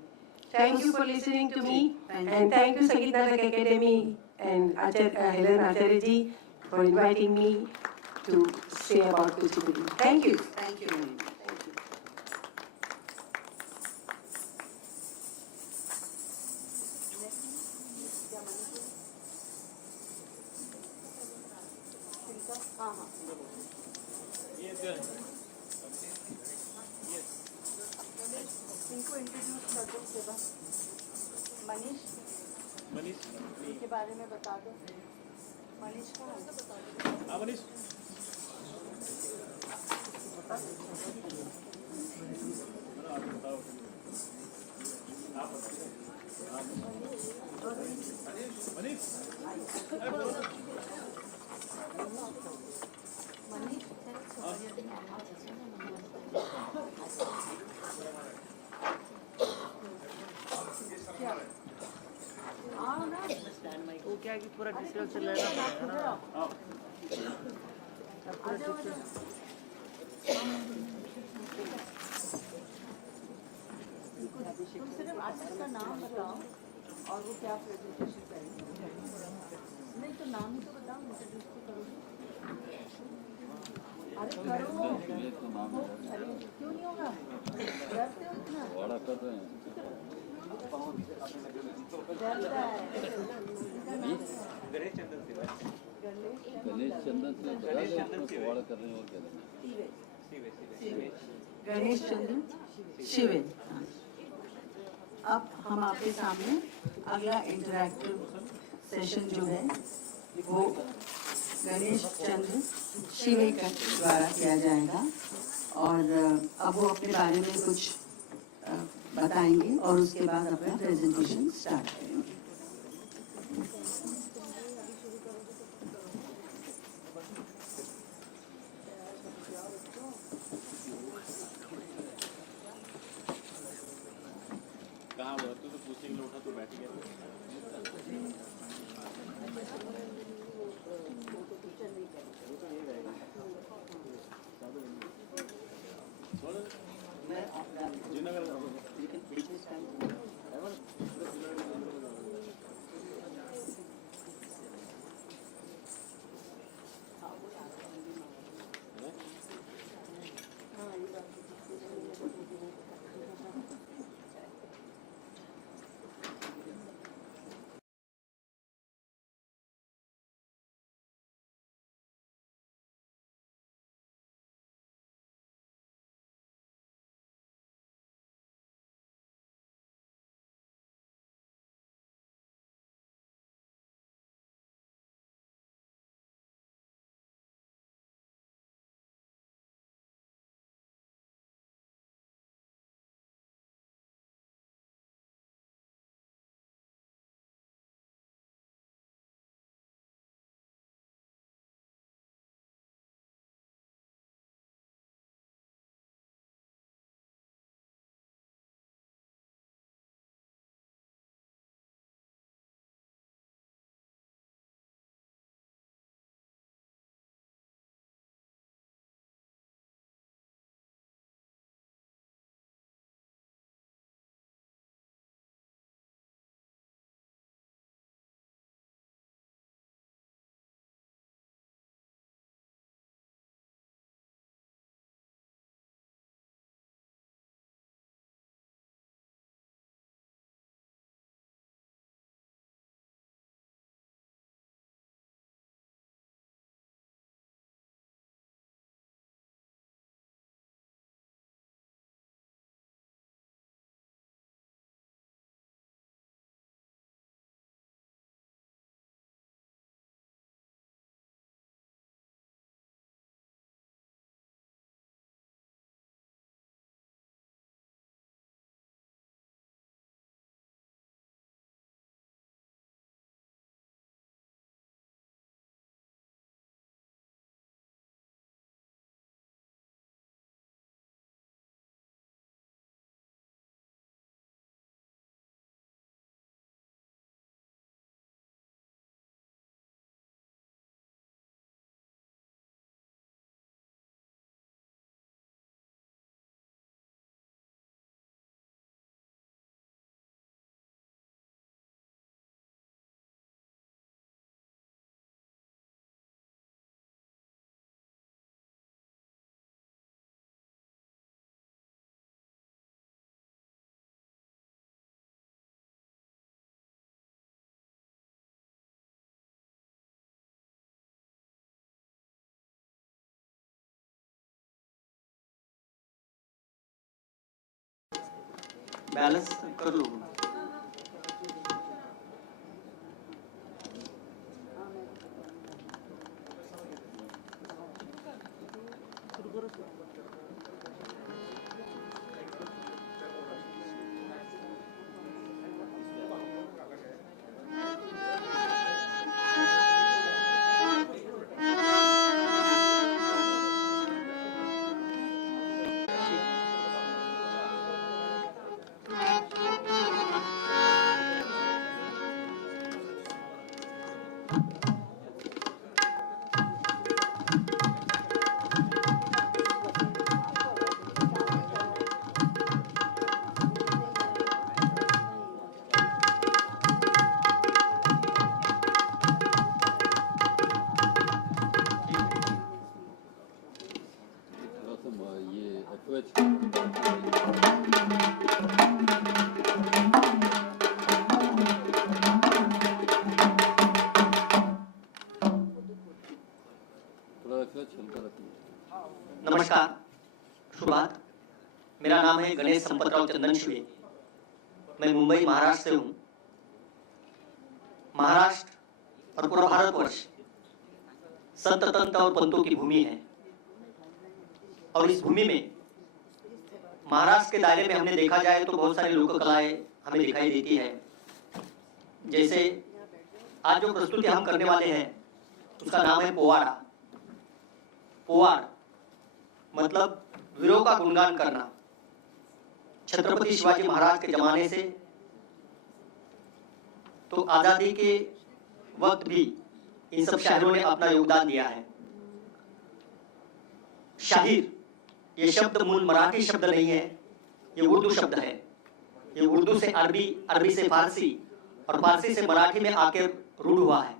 Thank you for listening to me, and thank you Sangeet Natak Akademi and Helen Acharya ji for inviting me to say about Kuchipudi. Thank you. Thank you. Thank you. इनको इंट्रोड्यूस कर दो सेवा। मनीष के बारे में बता दो। मनीष को मनीष वो क्या है कि पूरा डिस्कस चल रहा है ना। तुम सिर्फ आर्टिस्ट का नाम बताओ और वो क्या प्रेजेंटेशन करेंगे। नहीं तो नाम ही तो बताओ, इंट्रोड्यूस तो करो। अरे करो। अरे क्यों नहीं होगा, डरते हो इतना? बड़ा कर रहे हैं। डरता है। गणेश चंदन से बड़ा कर रहे हैं और क्या करना है। गणेश चंद्र शिवे। अब हम आपके सामने अगला इंटरैक्टिव सेशन जो है वो गणेश चंद्र शिवे का द्वारा किया जाएगा और अब वो अपने बारे में कुछ बताएंगे और उसके बाद अपना प्रेजेंटेशन स्टार्ट करेंगे। कहाँ हुआ तो पूछने के लिए उठा तो बैठ गया। लेकिन बैलेंस कर लो। ये अक्वेच थोड़ा अक्वेच हल्का रखिए। नमस्कार, शुभात। मेरा नाम है गणेश संपतराव चंदन श्री। मैं मुंबई महाराष्ट्र से हूँ। महाराष्ट्र और पूरा भारतवर्ष संत तंत और पंतों की भूमि है और इस भूमि में महाराष्ट्र के दायरे में हमने देखा जाए तो बहुत सारी लोक कलाएं हमें दिखाई देती है। जैसे आज जो प्रस्तुति हम करने वाले हैं उसका नाम है पोवाड़ा। पोवाड़ मतलब वीरों का गुणगान करना। छत्रपति शिवाजी महाराज के जमाने से तो आजादी के वक्त भी इन सब शायरों ने अपना योगदान दिया है। शाहिर ये शब्द मूल मराठी शब्द नहीं है, ये उर्दू शब्द है। ये उर्दू से अरबी, अरबी से फारसी और फारसी से मराठी में आकर रूढ़ हुआ है।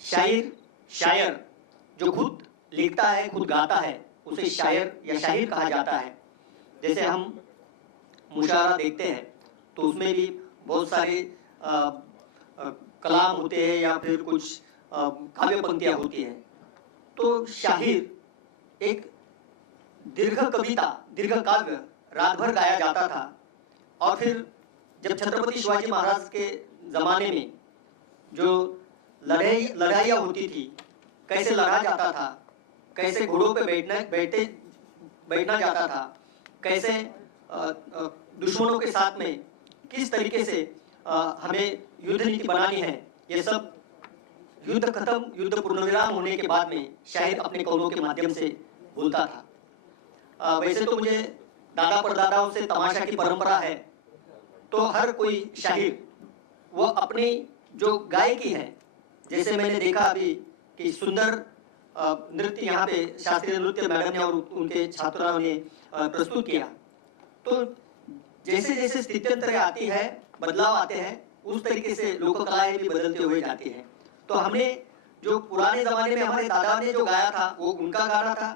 शायर, शायर जो खुद लिखता है, खुद गाता है, उसे शायर या शाहिर कहा जाता है। जैसे हम मुशायरा देखते हैं तो उसमें भी बहुत सारे कलाम होते हैं या फिर कुछ काव्य पंक्तियां होती हैं। तो शाहिर एक दीर्घ कविता, दीर्घ काव्य रात भर गाया जाता था। और फिर जब छत्रपति शिवाजी महाराज के जमाने में जो लड़ाइयाँ होती थी, कैसे लड़ा जाता था, कैसे घोड़ों पे बैठना जाता था, कैसे दुश्मनों के साथ में किस तरीके से हमें युद्ध नीति बनानी है, ये सब युद्ध खत्म, युद्ध पूर्णविराम होने के बाद में शाहिर अपने कौलों के माध्यम से बोलता था। वैसे तो मुझे दादा परदादाओं से तमाशा की परंपरा है, तो हर कोई शाहिर वो अपनी जो गायकी है, जैसे मैंने देखा अभी कि सुंदर नृत्य यहाँ पे शास्त्रीय नृत्य मैडम ने और उनके छात्रों ने प्रस्तुत किया। तो जैसे जैसे स्थित्यंतर आती है, बदलाव आते हैं, उस तरीके से लोक कलाएं भी बदलते हुए जाती हैं। तो हमने जो पुराने जमाने में हमारे दादा ने जो गाया था वो उनका गाना था,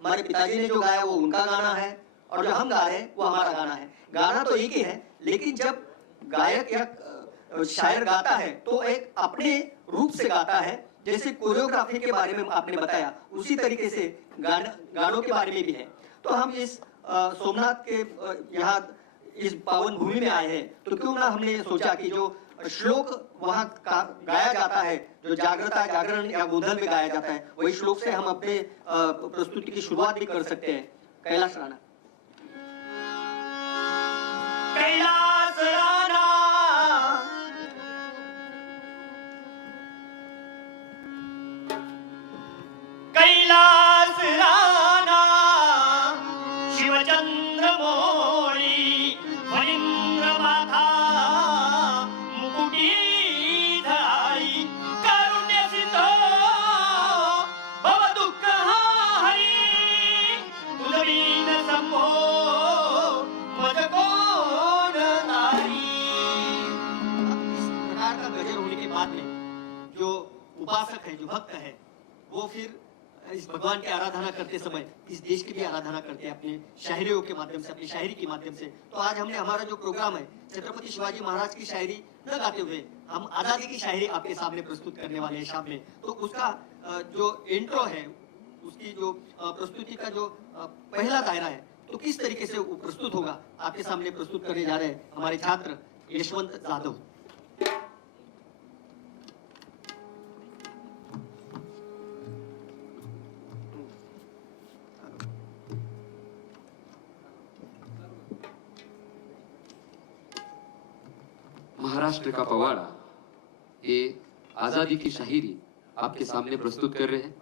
हमारे पिताजी ने जो गाया वो उनका गाना है, और जो हम गा रहे हैं वो हमारा गाना है। गाना तो एक ही है, लेकिन जब गायक या शायर गाता है तो एक अपने रूप से गाता है। जैसे कोरियोग्राफी के बारे में आपने बताया, उसी तरीके से गानों के बारे में भी है। तो हम इस सोमनाथ के यहाँ इस पावन भूमि में आए हैं, तो क्यों ना हमने सोचा कि जो श्लोक वहाँ गाया जाता है, जो जागृता, जागरण या गोधन में गाया जाता है, वही श्लोक से हम अपने प्रस्तुति की शुरुआत भी कर सकते हैं। कैलाश राणा। कैलाश राणा कैलाश राणा शिवचंद्र मोळी फणींद्र माथा मुकुटी धाई कारुण्य सिंधो भव दुःख हरी तुझवीन संभो मज कोण नारी। इस प्रकार का गजल होने के बाद में जो उपासक है, जो भक्त है, वो फिर इस भगवान की आराधना करते समय इस देश की भी आराधना करते हैं अपने शायरियों के माध्यम से, अपनी शायरी के माध्यम से। तो आज हमने हमारा जो प्रोग्राम है छत्रपति शिवाजी महाराज की शायरी न गाते हुए हम आजादी की शायरी आपके सामने प्रस्तुत करने वाले हैं शाम में। तो उसका जो इंट्रो है, उसकी जो प्रस्तुति का जो पहला दायरा है तो किस तरीके से वो प्रस्तुत होगा, आपके सामने प्रस्तुत करने जा रहे हैं हमारे छात्र यशवंत जाधव। महाराष्ट्र का पवाड़ा, ये आजादी की शायरी आपके सामने प्रस्तुत कर रहे हैं।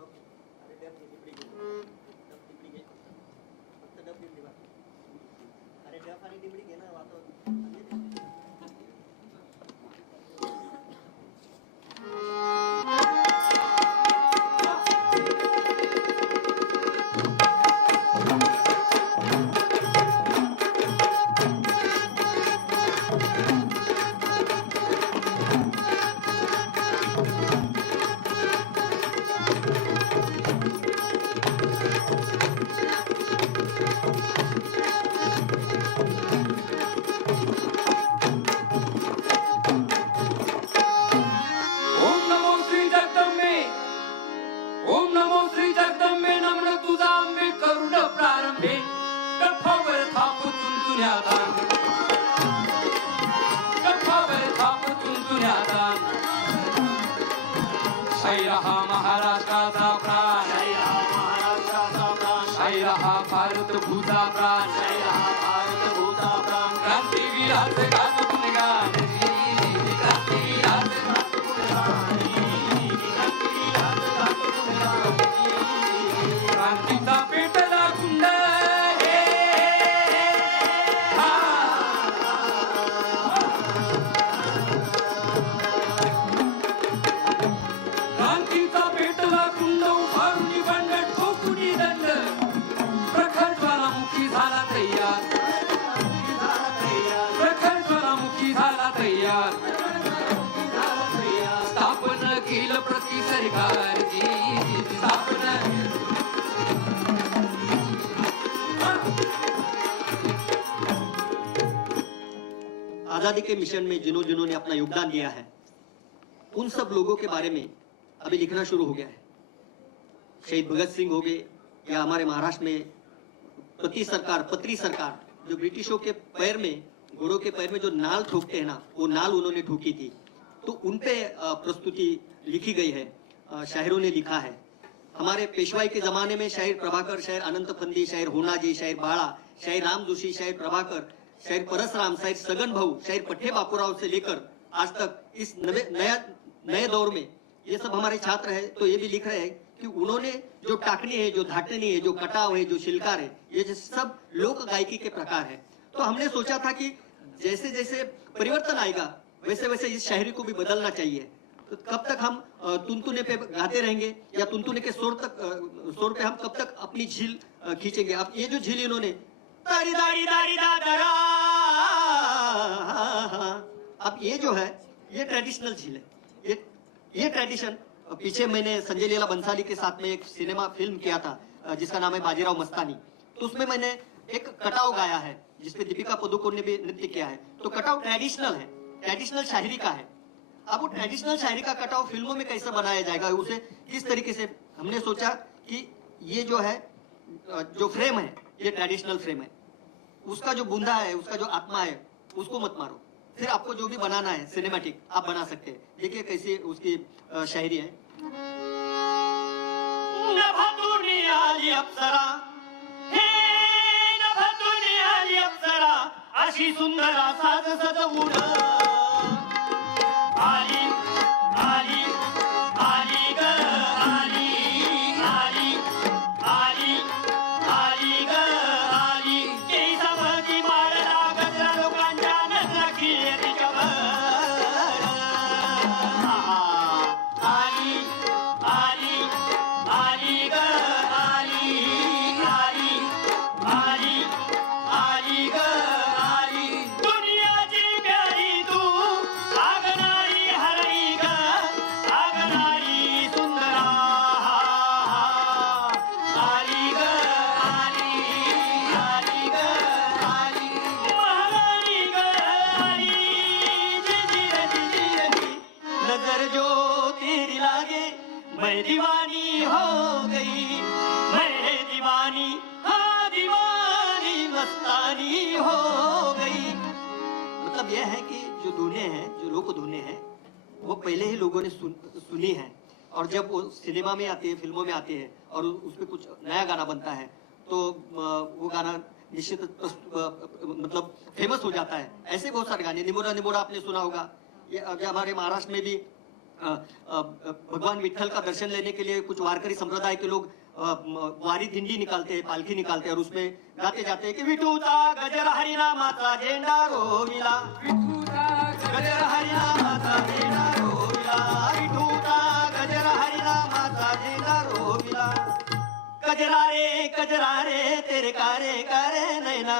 आजादी के मिशन में जिन्होंने अपना योगदान दिया है, उन सब लोगों के बारे में अभी लिखना शुरू हो गया है। शहीद भगत सिंह हो गए, या हमारे महाराष्ट्र में पत्री सरकार जो ब्रिटिशों के पैर में, घोड़ों के पैर में जो नाल ठोकते हैं ना, वो नाल उन्होंने ठोकी थी, तो उन पे प्रस्तुति लिखी गई है, शायरों ने लिखा है। हमारे पेशवाई के जमाने में शायर प्रभाकर, शायर अनंत फंदी, शायर होनाजी, शायर बाळा, शायर राम जोशी, शायर प्रभाकर, शायर परसराम, शायर सगन भाऊ, शायर पट्टे बापूराव से लेकर आज तक इस नए दौर में ये सब हमारे छात्र हैं। तो ये भी लिख रहे हैं कि उन्होंने जो टाकनी है, जो धाटनी है, जो कटाव है, जो शिलकार है, ये सब लोक गायकी के प्रकार है। तो हमने सोचा था कि जैसे जैसे परिवर्तन आएगा वैसे वैसे इस शायरी को भी बदलना चाहिए। तो कब तक हम तुनतुने पे गाते रहेंगे, या तुनतुने के सुर पे हम कब तक अपनी झील खींचेंगे। अब ये जो झील इन्होंने दारी दारी दारी दादरा, अब ये जो है ये ट्रेडिशनल झील है। ये ट्रेडिशन, पीछे मैंने संजय लीला बंसाली के साथ में एक सिनेमा फिल्म किया था जिसका नाम है बाजीराव मस्तानी, तो उसमें मैंने एक कटाव गाया है जिसपे दीपिका पादुकोण ने भी नृत्य किया है। तो कटाव ट्रेडिशनल है, ट्रेडिशनल शायरी का है। अब वो ट्रेडिशनल शायरी का कटाव फिल्मों में कैसे बनाया जाएगा, उसे किस तरीके से, हमने सोचा कि ये जो है जो फ्रेम है ये ट्रेडिशनल फ्रेम है, उसका जो बूंदा है, उसका जो आत्मा है, उसको मत मारो, फिर आपको जो भी बनाना है सिनेमैटिक आप बना सकते हैं। देखिए कैसी उसकी शायरी है। अप्सरा हे नभतुनियाली अप्सरा, अशी सुंदर साज सजवून आली आली आली ग आली आली आली आली ग आली, केई समजी माळला गजरा लोकांच्या नजरा खिळे तिच्यावर आली आली आली ग आली आली आली आली ग आली, दुनियाची प्यारी तू आगनारी हरई ग आगनारी सुंदरा आली ग आली आली ग आली, महारानी ग आली जिजीर जिजीर, नजर जो तेरी लागे मैं दीवानी हो गई, मैं दीवानी हाँ दीवानी दीवानी हो गई। मतलब यह है कि जो धुनें हैं, जो लोक धुनें हैं, वो पहले ही लोगों ने सुनी है, और जब वो सिनेमा में आती है, फिल्मों में आती है और उस पर कुछ नया गाना बनता है तो वो गाना निश्चित मतलब फेमस हो जाता है। ऐसे बहुत सारे गाने, निमोरा निमोरा आपने सुना होगा। ये हमारे महाराष्ट्र में भी भगवान विठल का दर्शन लेने के लिए कुछ वारकरी संप्रदाय के लोग वारी दिंडी निकालते हैं, पालखी निकालते हैं और उसमें गाते जाते हैं कि विठूता गजर हरिनामाचा झेंडा रोविला, विठूता गजर हरिनामाचा झेंडा रोविला, विठूता गजर हरिनामाचा झेंडा रोविला, कजरा रे तेरे कारे कारे नैना।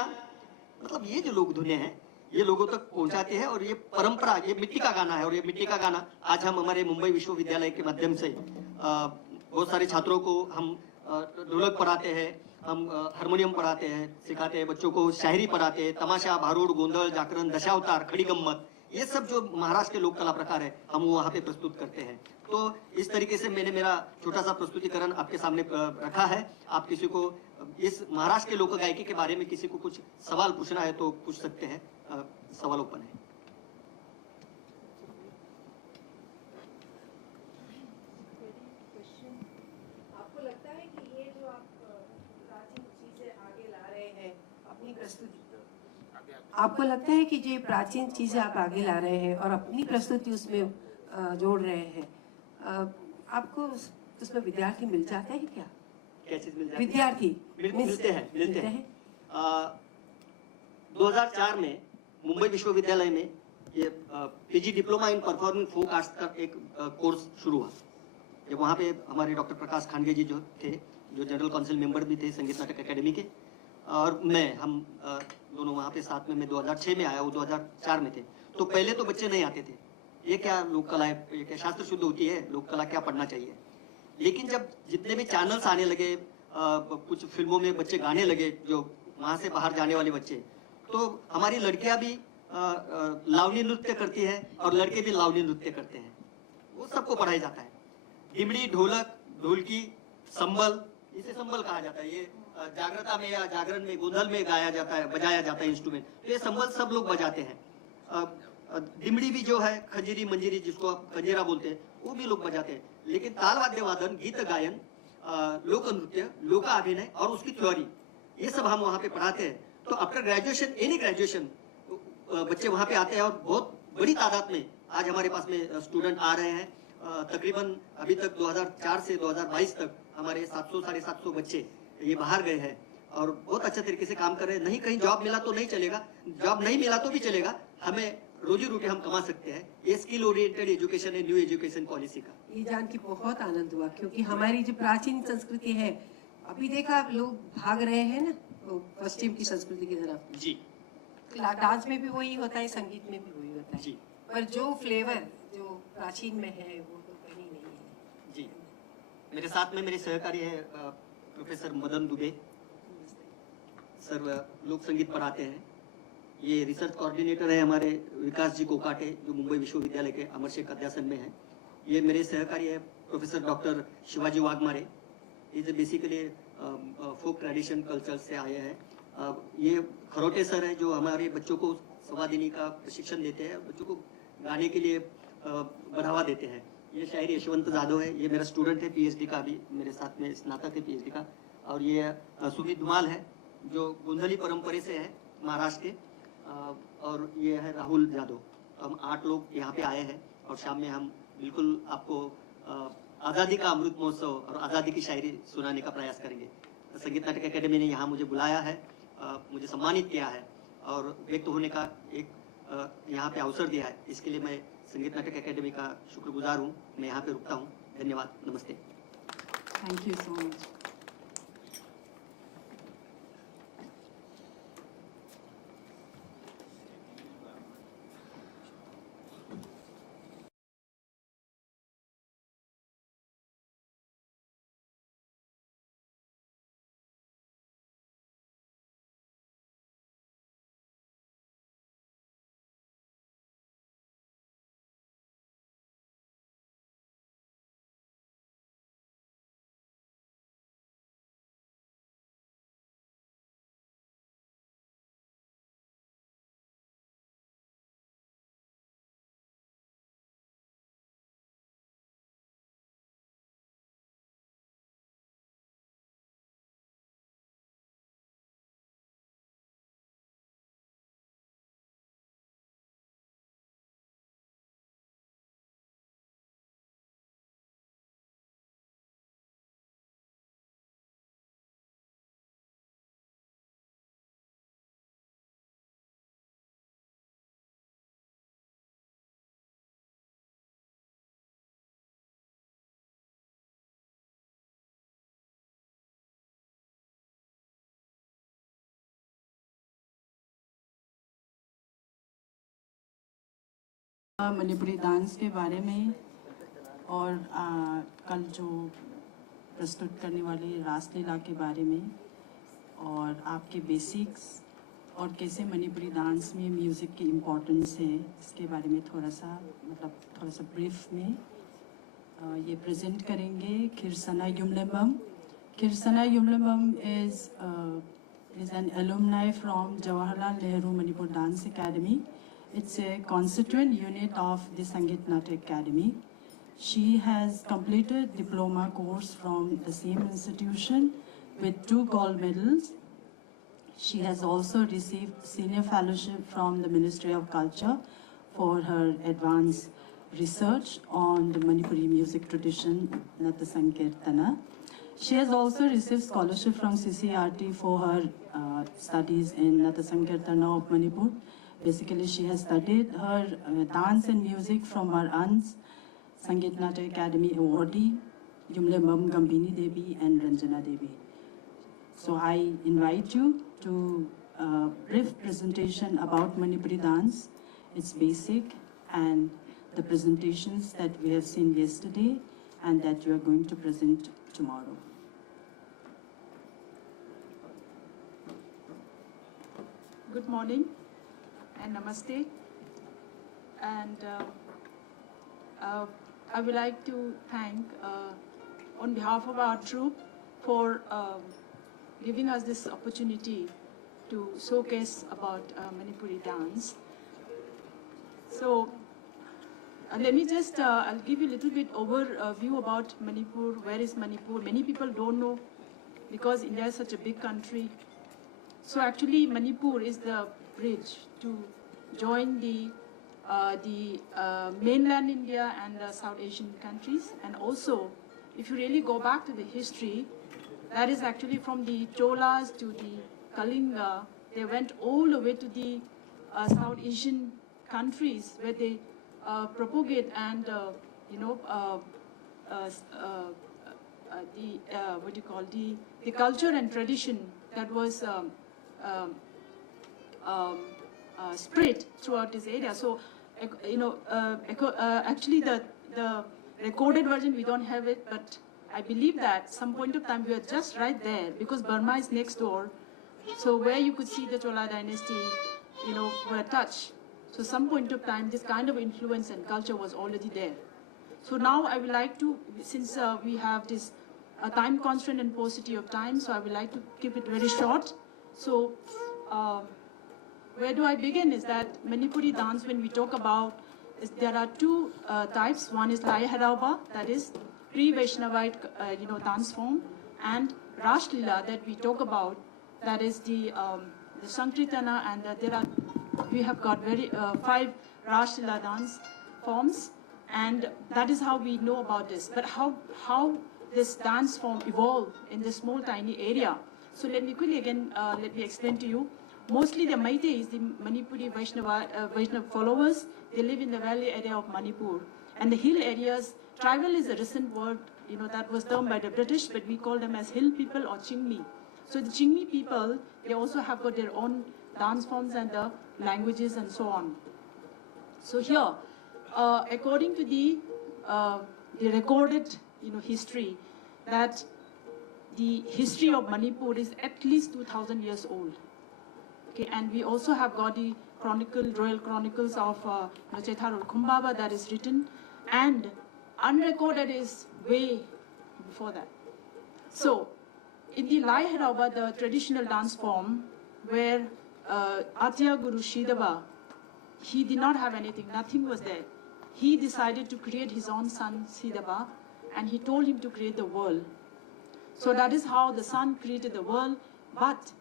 मतलब ये जो लोक धुने हैं ये लोगों तक पहुंचाते हैं, और ये परंपरा, ये मिट्टी का गाना है, और ये मिट्टी का गाना आज हम हमारे मुंबई विश्वविद्यालय के माध्यम से बहुत सारे छात्रों को हम ढोलक पढ़ाते हैं, हम हारमोनियम पढ़ाते हैं, सिखाते हैं, बच्चों को शायरी पढ़ाते हैं, तमाशा, भारूड, गोंधल, जागरण, दशावतार, खड़ी गम्मत, ये सब जो महाराष्ट्र के लोक कला प्रकार है हम वो वहाँ पे प्रस्तुत करते हैं। तो इस तरीके से मैंने मेरा छोटा सा प्रस्तुतिकरण आपके सामने रखा है। आप किसी को इस महाराष्ट्र के लोक गायकी के बारे में किसी को कुछ सवाल पूछना है तो पूछ सकते हैं, सवाल ओपन है। आपको लगता है कि ये जो आप प्राचीन चीजें आगे ला रहे हैं अपनी प्रस्तुति, आपको लगता है कि जो प्राचीन चीजें आप आगे ला रहे हैं और अपनी प्रस्तुति उसमें जोड़ रहे हैं, आपको उसमें विद्यार्थी मिल जाते हैं क्या? क्या चीज मिल जाती है? विद्यार्थी मिलते हैं। 2004 में मुंबई विश्वविद्यालय में ये PG diploma in performing folk arts का एक कोर्स शुरू हुआ। जब वहाँ पे हमारे डॉक्टर प्रकाश खानगे जी जो थे, जो जनरल काउंसिल मेंबर भी थे संगीत नाटक अकेडमी के, और हम दोनों वहाँ पे साथ में, मैं 2006 में आया, वो 2004 में थे। तो पहले तो बच्चे नहीं आते थे, ये क्या लोक कला है, ये क्या शास्त्र शुद्ध होती है, लोक कला क्या पढ़ना चाहिए। लेकिन जब जितने भी चैनल्स आने लगे, कुछ फिल्मों में बच्चे गाने लगे, जो वहाँ से बाहर जाने वाले बच्चे, तो हमारी लड़कियां भी लावनी नृत्य करती है और लड़के भी लावनी नृत्य करते हैं, वो सबको पढ़ाया जाता है। डिमड़ी, ढोलक, ढोलकी, संबल, इसे संबल कहा जाता है। ये जागरता में या जागरण में, गोंधल में गाया जाता है, बजाया जाता है इंस्ट्रूमेंट, तो ये संबल सब लोग बजाते हैं। डिमड़ी भी जो है, खंजीरी मंजीरी जिसको आप खंजीरा बोलते हैं, वो भी लोग बजाते हैं। लेकिन ताल वाद्य वादन, गीत गायन, लोक नृत्य, लोक अभिनय और उसकी थ्योरी, ये सब हम वहाँ पे पढ़ाते हैं। तो आफ्टर ग्रेजुएशन, एनी ग्रेजुएशन, बच्चे वहाँ पे आते हैं, और बहुत बड़ी तादाद में आज हमारे पास में स्टूडेंट आ रहे हैं। तकरीबन अभी तक 2004 से 2022 तक हमारे 700 साढ़े 700 बच्चे ये बाहर गए हैं और बहुत अच्छे तरीके से काम कर रहे हैं। नहीं कहीं जॉब मिला तो नहीं चलेगा, जॉब नहीं मिला तो भी चलेगा, हमें रोजी रोटी हम कमा सकते हैं। ये स्किल ओरिएंटेड एजुकेशन है, न्यू एजुकेशन पॉलिसी का। ये जान के बहुत आनंद हुआ, क्योंकि हमारी जो प्राचीन संस्कृति है, अभी देखा लोग भाग रहे हैं ना तो पश्चिम की संस्कृति की तरफ। जी, डांस में भी वही होता है, संगीत में भी वही होता है जी, पर जो फ्लेवर जो प्राचीन में है वो तो कहीं नहीं है। जी। मेरे साथ में मेरे सहकारी है प्रोफेसर मदन दुबे सर, लोक संगीत पढ़ाते हैं। ये रिसर्च कोऑर्डिनेटर है हमारे विकास जी कोकाटे, जो मुंबई विश्वविद्यालय के अमर शेख अध्यासन में है। ये मेरे सहकारी है प्रोफेसर डॉक्टर शिवाजी वाघमारे, ये बेसिकली फोक ट्रेडिशन कल्चर से आए हैं। ये खरोटे सर है जो हमारे बच्चों को संवादिनी का प्रशिक्षण देते हैं, बच्चों को गाने के लिए बढ़ावा देते हैं। ये शायरी यशवंत जाधव है, ये मेरा स्टूडेंट है पीएचडी का, अभी मेरे साथ में स्नातक है पीएचडी का। और ये सुमित धुमाल है जो गोंधली परंपरे से है महाराष्ट्र के, और ये है राहुल यादव। हम 8 लोग यहाँ पे आए हैं और शाम में हम बिल्कुल आपको आज़ादी का अमृत महोत्सव और आज़ादी की शायरी सुनाने का प्रयास करेंगे। संगीत नाटक अकेडमी ने यहाँ मुझे बुलाया है, मुझे सम्मानित किया है और व्यक्त होने का एक यहाँ पे अवसर दिया है। इसके लिए मैं संगीत नाटक अकेडमी का शुक्रगुजार हूँ। मैं यहाँ पे रुकता हूँ। धन्यवाद, नमस्ते। Thank you so much. Manipuri डांस के बारे में और कल जो प्रस्तुत करने वाले रासलीला के बारे में और आपके बेसिक्स और कैसे मणिपुरी डांस में म्यूज़िक की इम्पोर्टेंस है इसके बारे में थोड़ा सा ब्रीफ में ये प्रेजेंट करेंगे खिरसना युमलेम्बम. खिरसना युमलेम्बम is an alumni from Jawaharlal Nehru Manipur Dance Academy. It's a constituent unit of the Sangeet Natak Akademi. She has completed diploma course from the same institution with 2 gold medals. She has also received senior fellowship from the Ministry of Culture for her advanced research on the Manipuri music tradition, Nata Sankirtana. She has also received scholarship from CCRT for her studies in Nata Sankirtana of Manipur. Basically, she has studied her dance and music from her aunts, Sangeet Natak Academy awardee, Yumlembam Gambini Devi and Ranjana Devi. So I invite you to a brief presentation about Manipuri dance, its basic, and the presentations that we have seen yesterday and that you are going to present tomorrow. Good morning and namaste. And I would like to thank, on behalf of our troupe, for giving us this opportunity to showcase about Manipuri dance. So let me just, I'll give you a little bit overview about Manipur. Where is Manipur? Many people don't know because India is such a big country. So actually Manipur is the bridge to join the mainland India and the South Asian countries. And also, if you really go back to the history, that is actually from the Cholas to the Kalinga, they went all the way to the South Asian countries where they propagate and, the culture and tradition that was spread throughout this area. So, actually the recorded version, we don't have it, but I believe that some point of time we are just right there because Burma is next door. So where you could see the Chola dynasty, were touched. So some point of time, this kind of influence and culture was already there. So now I would like to, since we have this time constraint and paucity of time, so I would like to keep it very short. So where do I begin is that Manipuri dance, when we talk about, there are 2 types. One is Lai Harauba, that is pre-Vaishnavite dance form, and Rash Lila that we talk about, that is the Sankirtana, and we have got 5 Rash Lila dance forms, and that is how we know about this. But how this dance form evolved in this small tiny area. So let me quickly again, let me explain to you. Mostly the Meiteis, the Manipuri Vaishnava followers, they live in the valley area of Manipur. And the hill areas, tribal is a recent word, that was termed by the British, but we call them as hill people or Chingmi. So the Chingmi people, they also have got their own dance forms and the languages and so on. So here, according to the recorded, history, that the history of Manipur is at least 2,000 years old. Okay, and we also have got the royal chronicles of Chethar Khumbaba that is written, and unrecorded is way before that. So, in the Lai Harauba, the traditional dance form, where Atya Guru Shidava, he did not have anything, nothing was there. He decided to create his own son, Sidava, and he told him to create the world. So that is how the sun created the world, but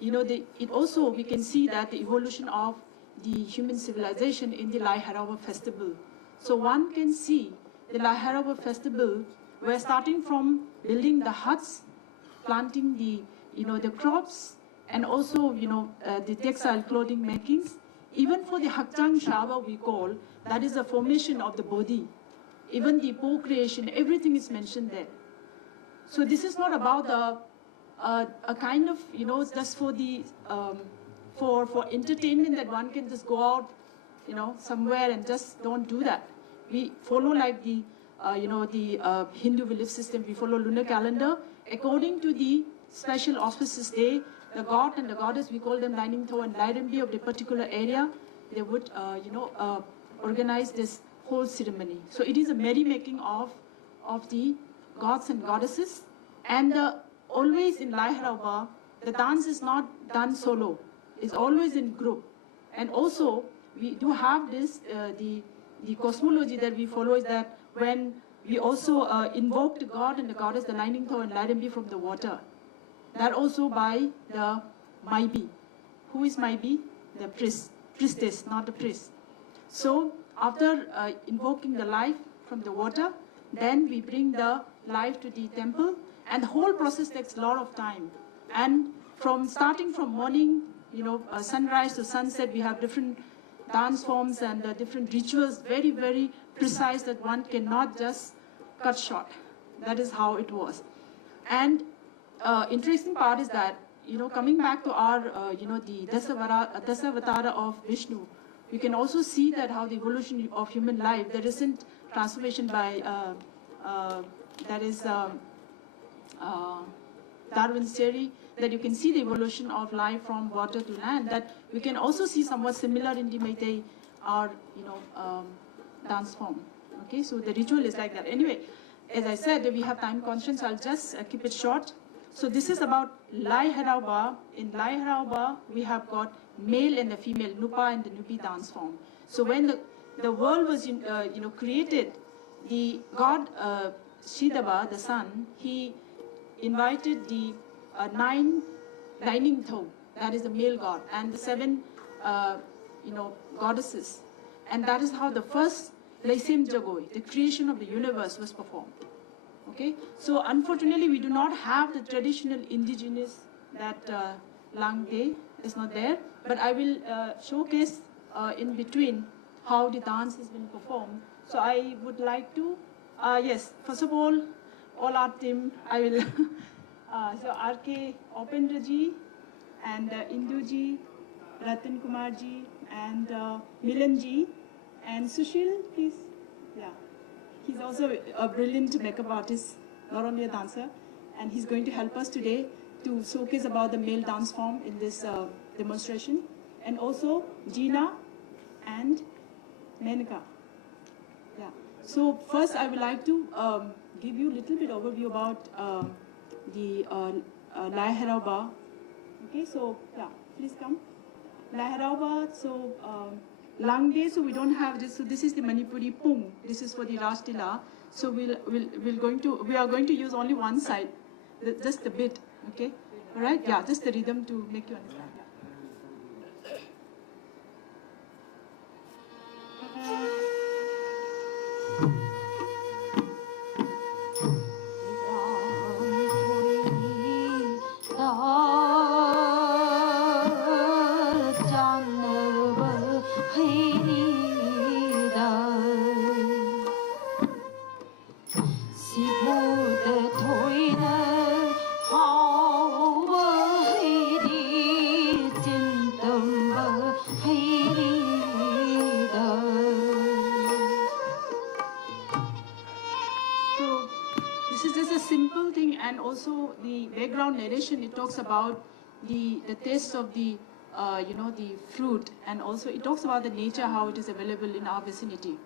it also, we can see that the evolution of the human civilization in the Lai Harauba festival. So one can see the Lai Harauba festival, where starting from building the huts, planting the crops, and also the textile clothing makings. Even for the Hakchang Shava we call, that is the formation of the body. Even the procreation, everything is mentioned there. So this is not about the a kind of just for the for entertainment that one can just go out somewhere and just don't do that. We follow like the Hindu belief system. We follow lunar calendar according to the special auspicious day. The god and the goddess, we call them Lining Tho and Lairembi of the particular area. They would organize this whole ceremony. So it is a merrymaking of the gods and goddesses. And always in Lai Harauba, the dance is not done solo. It's always in group. And also, we do have this, the cosmology that we follow is that when we also invoke the god and the goddess, the Lining Tho and Lairembi from the water. That also by the Maibi. Who is Maibi? The priestess, not the priest. So after invoking the life from the water, then we bring the life to the temple, and the whole process takes a lot of time. And starting from morning, sunrise to sunset, we have different dance forms and different rituals, very, very precise that one cannot just cut short. That is how it was. And interesting part is that, coming back to our, the Dasavatara of Vishnu, you can also see that how the evolution of human life, the recent transformation by, that is Darwin's theory, that you can see the evolution of life from water to land, that we can also see somewhat similar in the Meitei, our, dance form. Okay, so the ritual is like that. Anyway, as I said, we have time constraints, I'll just keep it short. So this is about Lai Harauba. In Lai Harauba, we have got male and the female, Nupa and the Nupi dance form. So when the world was, created, the god Shidaba, the sun, he invited the 9 Lining Tho, that is the male god, and the 7, goddesses. And that is how the first Leisim Jagoi, the creation of the universe, was performed. Okay, so unfortunately we do not have the traditional indigenous that Lang Day is not there, but I will showcase in between how the dance has been performed. So I would like to, yes, first of all our team, I will, so RK Opendraji and Induji, Ratan Kumarji and Milanji and Sushil, please, yeah. He's also a brilliant makeup artist, not only a dancer, and he's going to help us today to showcase about the male dance form in this demonstration. And also Gina and Menaka. Yeah. So first I would like to give you a little bit overview about the Lai Harauba. Okay, so yeah, please come. Lai Harauba, so Lang Day, so we don't have this. So this is the Manipuri Pung. This is for the Rashtila. So we are going to use only one side, just a bit. Okay, all right. Yeah, just the rhythm to make you understand. Narration, it talks about the taste of the the fruit, and also it talks about the nature, how it is available in our vicinity.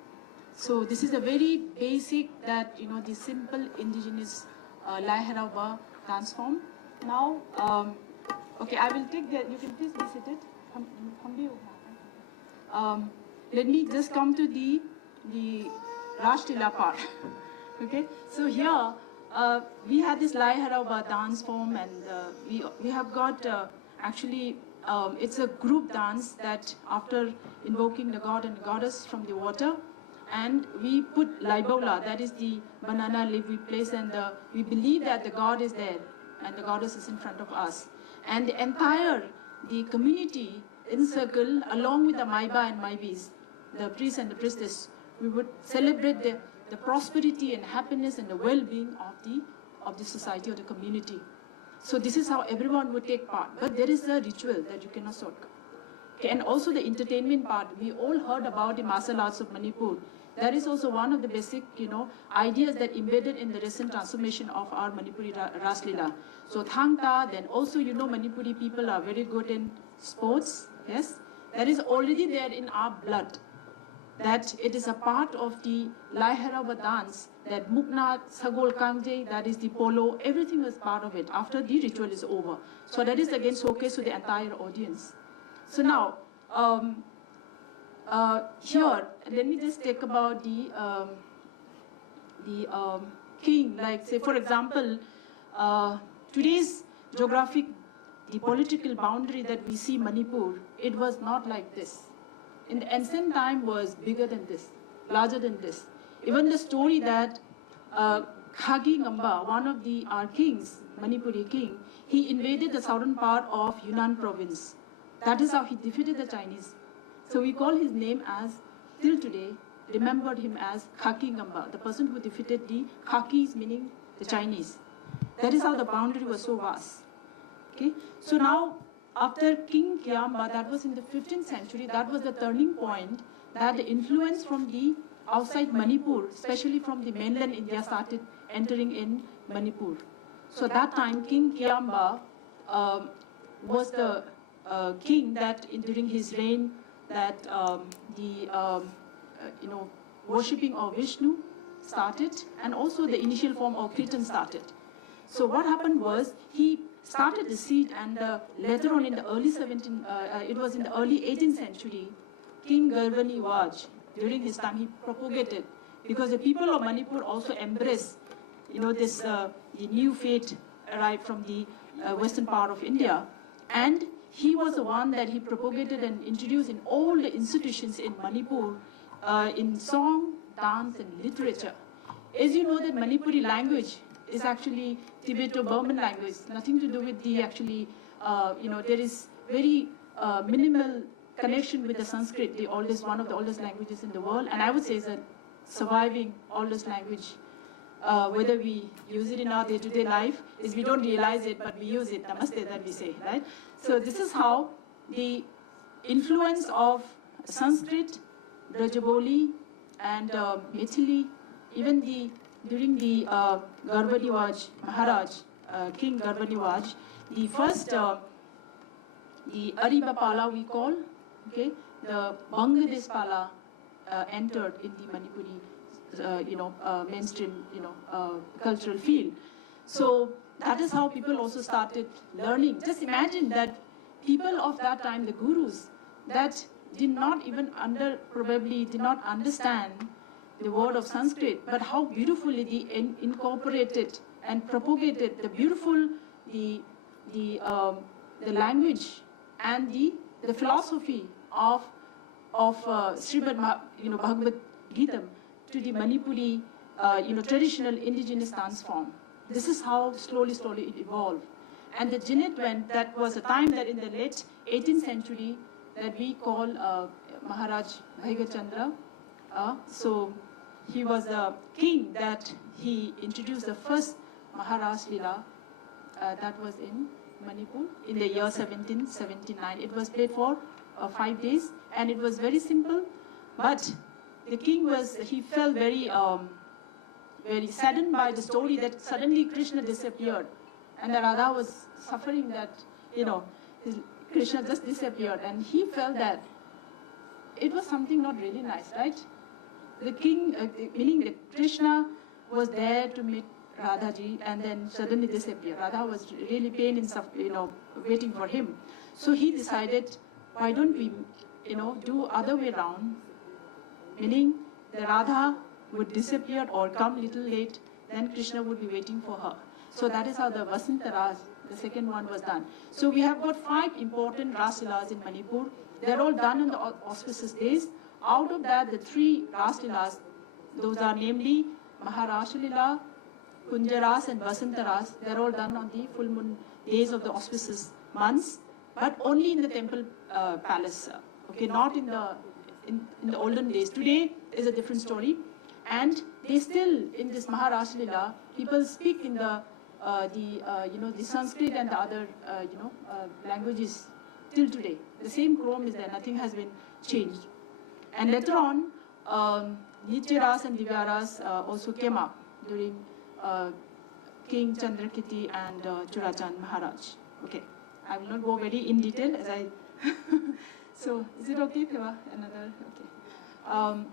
So this is a very basic that the simple indigenous Lai Harauba dance form. Now, okay, I will take that. You can please be seated. Let me just come to the Rashtila part. Okay, so here. We had this Lai Harauba dance form, and we have got actually it's a group dance that after invoking the god and goddess from the water, and we put Laibola, that is the banana leaf we place, and we believe that the god is there and the goddess is in front of us, and the entire community in circle along with the Maiba and Maibis, the priest and the priestess, we would celebrate the prosperity and happiness and the well-being of the society or the community. So this is how everyone would take part. But there is a ritual that you cannot shortcut. Okay, and also the entertainment part. We all heard about the martial arts of Manipur. That is also one of the basic, ideas that embedded in the recent transformation of our Manipuri Ras Leela. So Thangta, then also, Manipuri people are very good in sports. Yes, that is already there in our blood. That it is a part of the Laiharawa dance, that Mukna, Sagol Kangje, that is the polo, everything was part of it after the ritual is over. So that is again showcased to the entire audience. So now, here, let me just talk about the king. Like, say, for example, today's geographic, the political boundary that we see Manipur, it was not like this. In the ancient time was bigger than this, larger than this. Even the story that Khagi Ngamba, one of our kings, Manipuri king, he invaded the southern part of Yunnan province. That is how he defeated the Chinese. So we call his name as, till today, remembered him as Khaki Ngamba, the person who defeated the Khakis, meaning the Chinese. That is how the boundary was so vast. Okay, so now after King Kyamba, that was in the 15th century, that was the turning point that the influence from the outside Manipur, especially from the mainland India, started entering in Manipur. So that time King Kyamba was the king that during his reign that worshipping of Vishnu started, and also the initial form of Kirtan started. So what happened was he started the seed, and later on in the early 18th century, King Garvani Vaj, during his time, he propagated, because the people of Manipur also embraced, this the new faith arrived from the western part of India, and he was the one that he propagated and introduced in all the institutions in Manipur, in song, dance, and literature. As you know, that Manipuri language is actually Tibeto-Burman language, nothing to do with the actually, there is very minimal connection with the Sanskrit, one of the oldest languages in the world, and I would say is a surviving oldest language. Whether we use it in our day-to-day life, is we don't realize it, but we use it, namaste, that we say, right? So this is how the influence of Sanskrit, Brajaboli, and Mithili, even during the Garvani Maharaj, King Garvani Vaj, the first, the Aribapala we call, okay, the Bangladesh Pala entered in the Manipuri, mainstream, cultural field. So that is how people also started learning. Just imagine that people of that time, the gurus, that did not even probably did not understand the word of Sanskrit, but how beautifully they incorporated and propagated the beautiful, the language and the philosophy of Srimad Bhagavad Gita to the Manipuri, traditional indigenous dance form. This is how slowly it evolved. And the Jinnit went, that was a time that in the late 18th century that we call Maharaj Bhaigachandra. So he was a king that he introduced the first Maharaj Leela that was in Manipur in the year 1779. It was played for 5 days, and it was very simple, but the king he felt very saddened by the story that suddenly Krishna disappeared, and that Radha was suffering that, Krishna just disappeared, and he felt that it was something not really nice, right? The king, meaning that Krishna was there to meet Radhaji and then suddenly disappeared. Radha was really pain in waiting for him. So he decided, why don't we, do other way around, meaning the Radha would disappear or come little late, then Krishna would be waiting for her. So that is how the Vasantaras, the second one, was done. So we have got 5 important Ras Leelas in Manipur. They're all done on the auspicious days. Out of that, the 3 Ras Leelas, those are namely Maharashtra Leela, Kunjaras, and Vasantaras. They're all done on the full moon days of the auspicious months, but only in the temple palace. Okay, not in the olden days. Today is a different story, and they still in this Maharashtra Leela, people speak in the Sanskrit and the other languages till today. The same chrome is there, nothing has been changed. And later on, Nitya Ras and Divya Ras also came up during King Chandrakirti and Churachand Maharaj. Okay, I will not go very in detail as I. So, is it okay if you have another? Okay.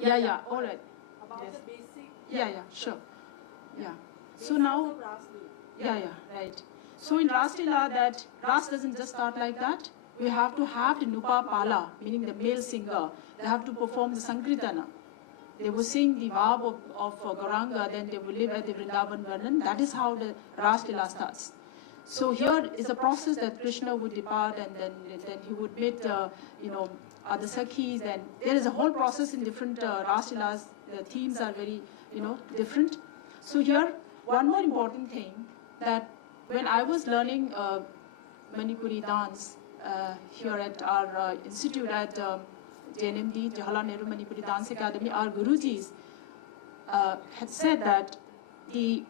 Yeah, all right. About Yes. the basic. Yeah, sure. Yeah. So now, yeah, right. So in Ras Leela, that Ras doesn't just start like that. We have to have the Nupa Pala, meaning the male singer. They have to perform the Sankirtana. They will sing the Vab of Gauranga, then they will live at the Vrindavan Varnan. That is how the Ras Leela starts. So here is a process that Krishna would depart, and then he would meet, other Sakhis. Then there is a whole process in different Ras Leelas. The themes are very, different. So here, one more important thing, that when I was learning Manipuri dance here at our institute at JNMD, Jawaharlal Nehru Manipuri Dance Academy, our Gurujis had said that the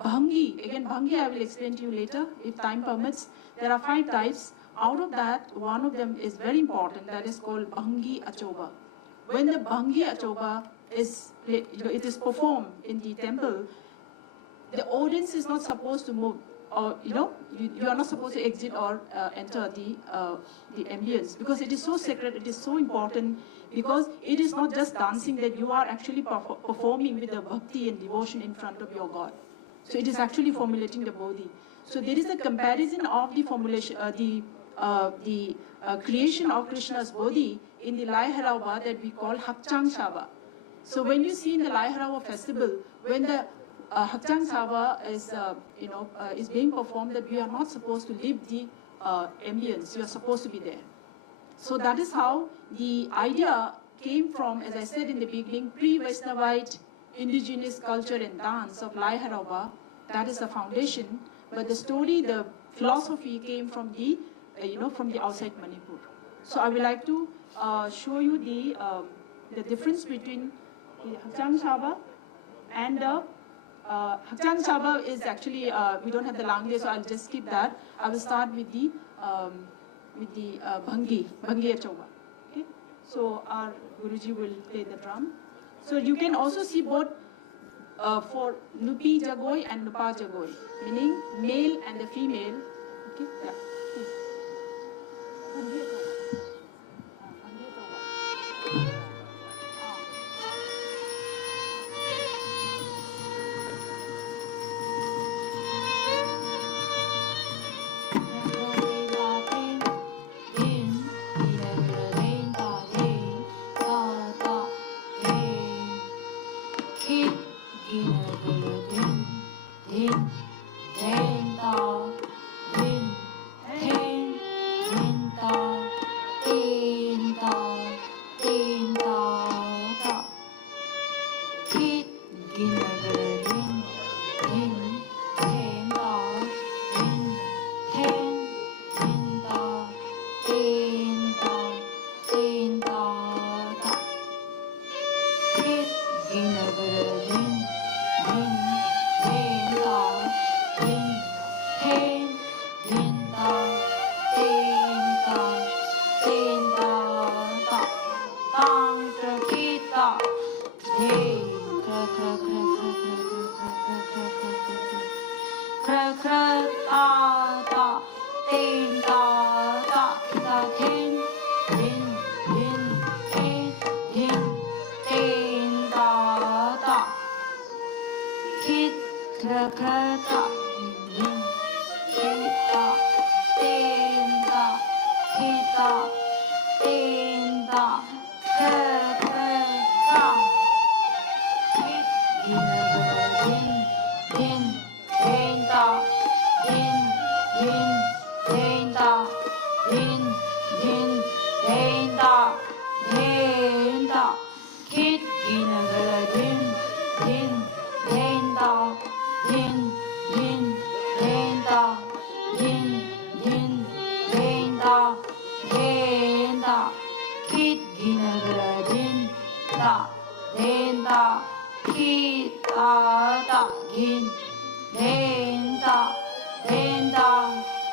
Bhangi, again Bhangi I will explain to you later if time permits. There are 5 types. Out of that, one of them is very important, that is called Bhangi Achoba. When the Bhangi Achoba it is performed in the temple, the audience is not supposed to move, or you are not supposed to exit or enter the ambience, because it is so sacred, it is so important, because it is not just dancing, that you are actually performing with the bhakti and devotion in front of your God. So it is actually formulating the bodhi. So there is a comparison of the formulation, the creation of Krishna's bodhi in the Lai Harawa that we call Hakchang Shava. So when you see in the Lai Harawa festival, when the Hakchang Shava is being performed, that we are not supposed to leave the ambience, you are supposed to be there. So that is how the idea came from, as I said in the beginning, pre-Vaishnavite indigenous culture and dance of Lai Harawa. That is the foundation. But the story, the philosophy came from the, from the outside Manipur. So I would like to show you the difference between the Hakchang Shava and the Hakchang Shava is actually, we don't have the Langde, so I'll just skip that. I will start with the Bhangi Achoba. Okay? So our Guruji will play the drum. So you can also see both for Nupi Jagoi and Nupa Jagoi, meaning male and the female. Okay? Yeah. Please. Bhangi Achoba.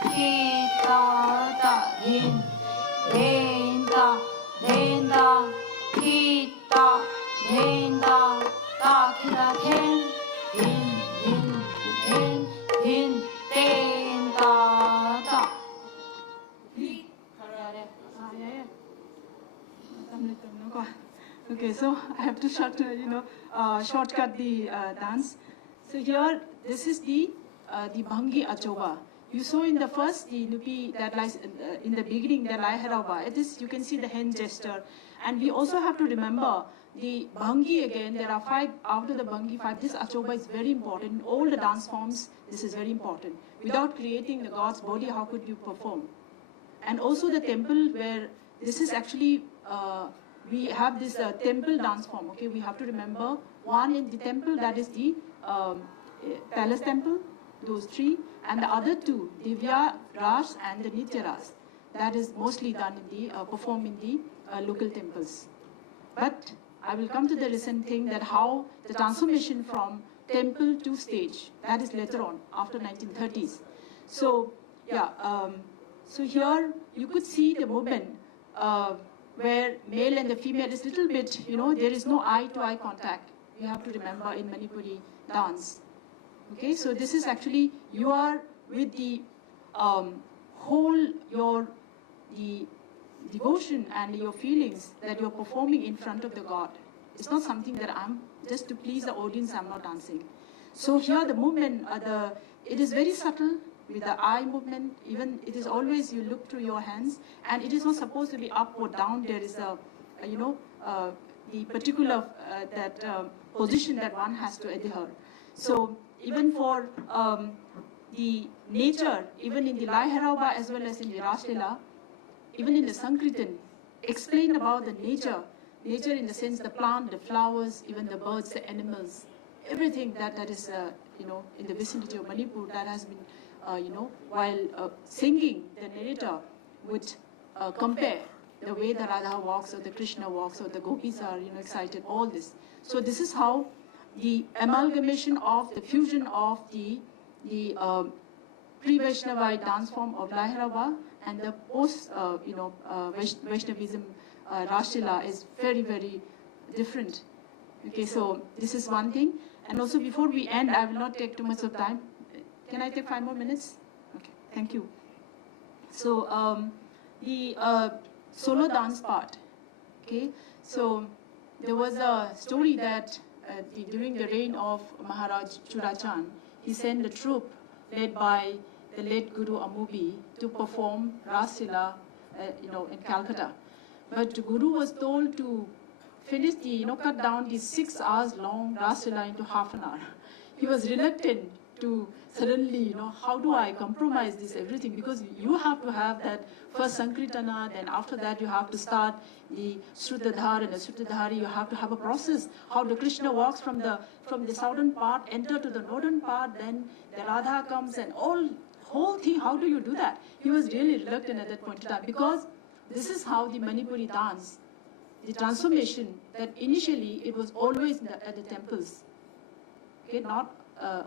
Kita Okay, so I have to shortcut the dance. So here, this is the Bhangi Achoba. You saw in the first, the Lupi that lies in the beginning, the Lai Haraba. It is, you can see the hand gesture. And we also have to remember the Bhangi again. There are 5, after the Bhangi 5, this Achoba is very important. In all the dance forms, this is very important. Without creating the God's body, how could you perform? And also the temple where this is actually, we have this temple dance form, okay? We have to remember, one in the temple, that is the palace temple, those 3, and the other 2, Divya Ras and the Nitya Ras. That is mostly done in the, performed in the local temples. But I will come to the recent thing that how the transformation from temple to stage, that is later on, after 1930s. So, yeah, so here you could see the movement where male and the female is little bit, there is no eye-to-eye contact. You have to remember in Manipuri dance. Okay, so this is actually, you are with the the devotion and your feelings that you're performing in front of the God. It's not something that I'm, just to please the audience, I'm not dancing. So here the movement, it is very subtle with the eye movement, even it is always you look through your hands, and it is not supposed to be up or down. There is the particular position that one has to adhere. So even for the nature, even in the Lai Haraba as well as in the Ras Leela, even in the Sankirtan, explain about the nature in the sense the plant, the flowers, even the birds, the animals, everything that is in the vicinity of Manipur that has been while singing, the narrator would compare the way the Radha walks or the Krishna walks or the gopis are excited, all this. So this is how the amalgamation of the fusion of the pre-Vaishnavite dance form of Lai Haraba and the post Vaishnavism Ras Leela is very, very different. Okay, so this is one thing. And also before we end, I will not take too much of time. Can I take 5 more minutes? Okay, thank you. So the solo dance part. Okay, so there was a story that during the reign of Maharaj Churachand, he sent a troupe led by the late Guru Amubi to perform Ras Leela, in Calcutta. But the Guru was told to finish cut down the 6 hours long Ras Leela into half an hour. He was reluctant to suddenly, how do I compromise this everything? Because you have to have that first Sankirtana, then after that you have to start the Shrutadhar, and the Shrutadhari you have to have a process. How the Krishna walks from the southern part, enter to the northern part, then the Radha comes and whole thing, how do you do that? He was really reluctant at that point in time, because this is how the Manipuri dance, the transformation, that initially it was always at the temples, okay, not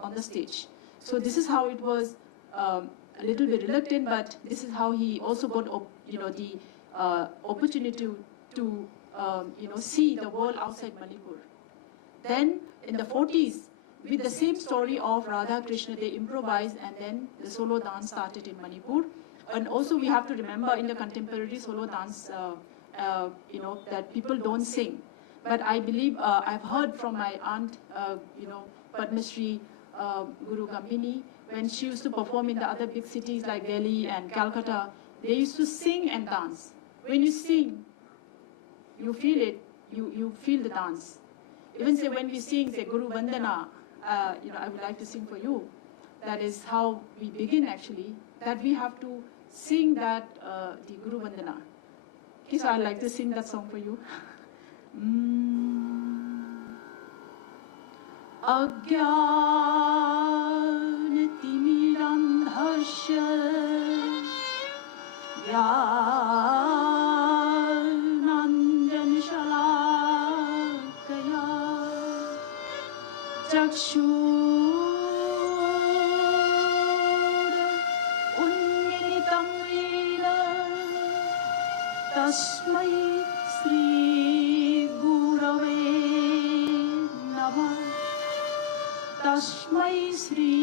on the stage. So this is how it was a little bit reluctant, but this is how he also got the opportunity to see the world outside Manipur. Then in the 40s, with the same story of Radha Krishna, they improvised, and then the solo dance started in Manipur. And also we have to remember in the contemporary solo dance, that people don't sing. But I believe I've heard from my aunt, Padma Shree Guru Gambini, when she used to perform in the other big cities like Delhi and Calcutta, they used to sing and dance. When you sing, you feel it, you feel the dance. Even say when we sing, say Guru Vandana, I would like to sing for you. That is how we begin actually, that we have to sing that, the Guru Vandana. Okay, so I'd like to sing that song for you. Agyanatimirandhasya Jnananjanshalakaya Chakshur Unmilitam Yena Tasmai Sri Gurave Namah Tasmai Sri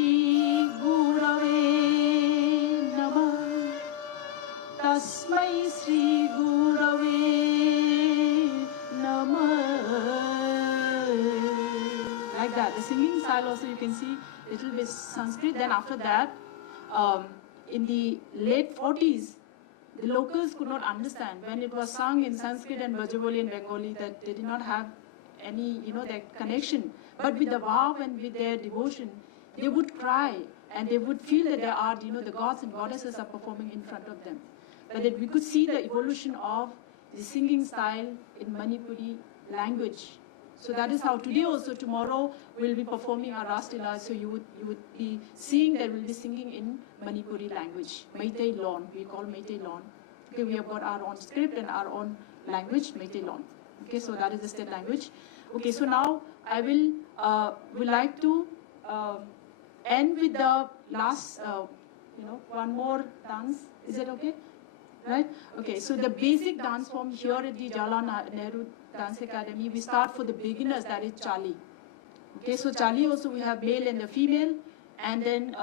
Gurave Namah Tasmai Sri Gurave Namah style also you can see little bit Sanskrit. Then after that, in the late 40s, the locals could not understand when it was sung in Sanskrit and Brajavoli and Bengali that they did not have any, that connection. But with the vow and with their devotion, they would cry and they would feel that there are, the gods and goddesses are performing in front of them. But that we could see the evolution of the singing style in Manipuri language. So that is how today also, tomorrow, we'll be performing our Ras Leela. So you would be seeing that we'll be singing in Manipuri language, Meitei Lon, we call Meitei Lon. Okay, we have got our own script and our own language, Meitei Lon. Okay, so that is the state language. Okay, so now I will like to end with the last, one more dance. Is it okay? Right? Okay, so the basic dance form here at the Jawaharlal Nehru Dance Academy, we start for the beginners, that is Chali. Okay, so Chali also we have male and the female, and then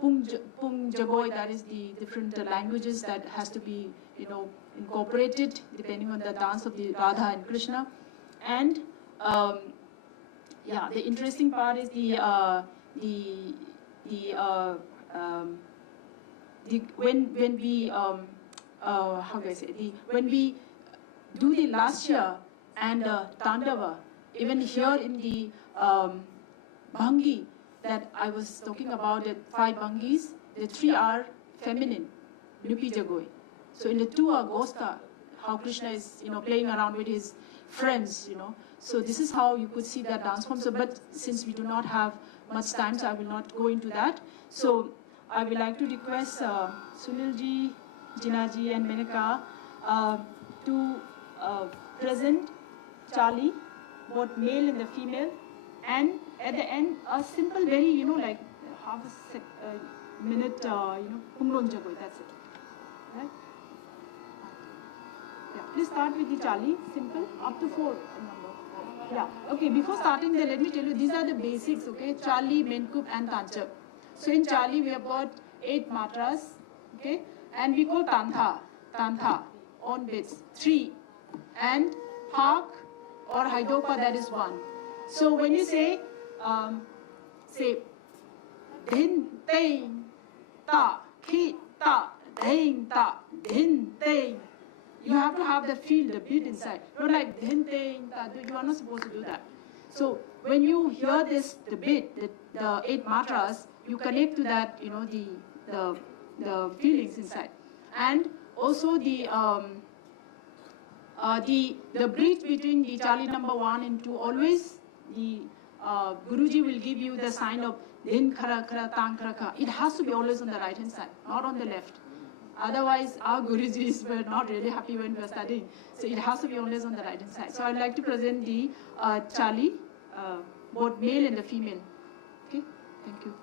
Pung Jagoi, that is the different languages that has to be, incorporated depending on the dance of the Radha and Krishna. And the interesting part is when we when we do the Lasya and Tandava, even here in the Bhangi that I was talking about, the 5 Bhangis, the 3 are feminine, Nupi Jagoi. So in the 2 are Gosta, how Krishna is playing around with his friends, So this is how you could see that dance form. So, but since we do not have much time, so I will not go into that. So I would like to request Sunilji, Jinaji and Menaka to present Chali, both male and the female, and at the end a simple, very like half a minute, Pungron Jagoi. That's it. Right? Yeah. Please start with the Chali, simple, up to 4 number. Yeah. Okay. Before starting, let me tell you these are the basics. Okay, Chali, Menkup, and Tanchak. So in Chali we have got 8 matras. Okay, and we call Tantha on bits 3, and Hark or Haidopa, that is 1. So when you say Din Tein Ta Ki Ta Din Ta Din Tein, you have to have the feel, the beat inside. Not like Din Tein Ta. You are not supposed to do that. So when you hear this, the beat, the 8 matras, you connect to that, the feelings inside. And also the bridge between the Chali number 1 and 2, always the Guruji will give you the sign of Din Khara Khara Tang Khara Kha. It has to be always on the right hand side, not on the left. Otherwise, our Gurujis were not really happy when we were studying. So it has to be always on the right hand side. So I'd like to present the Chali, both male and the female. Okay, thank you.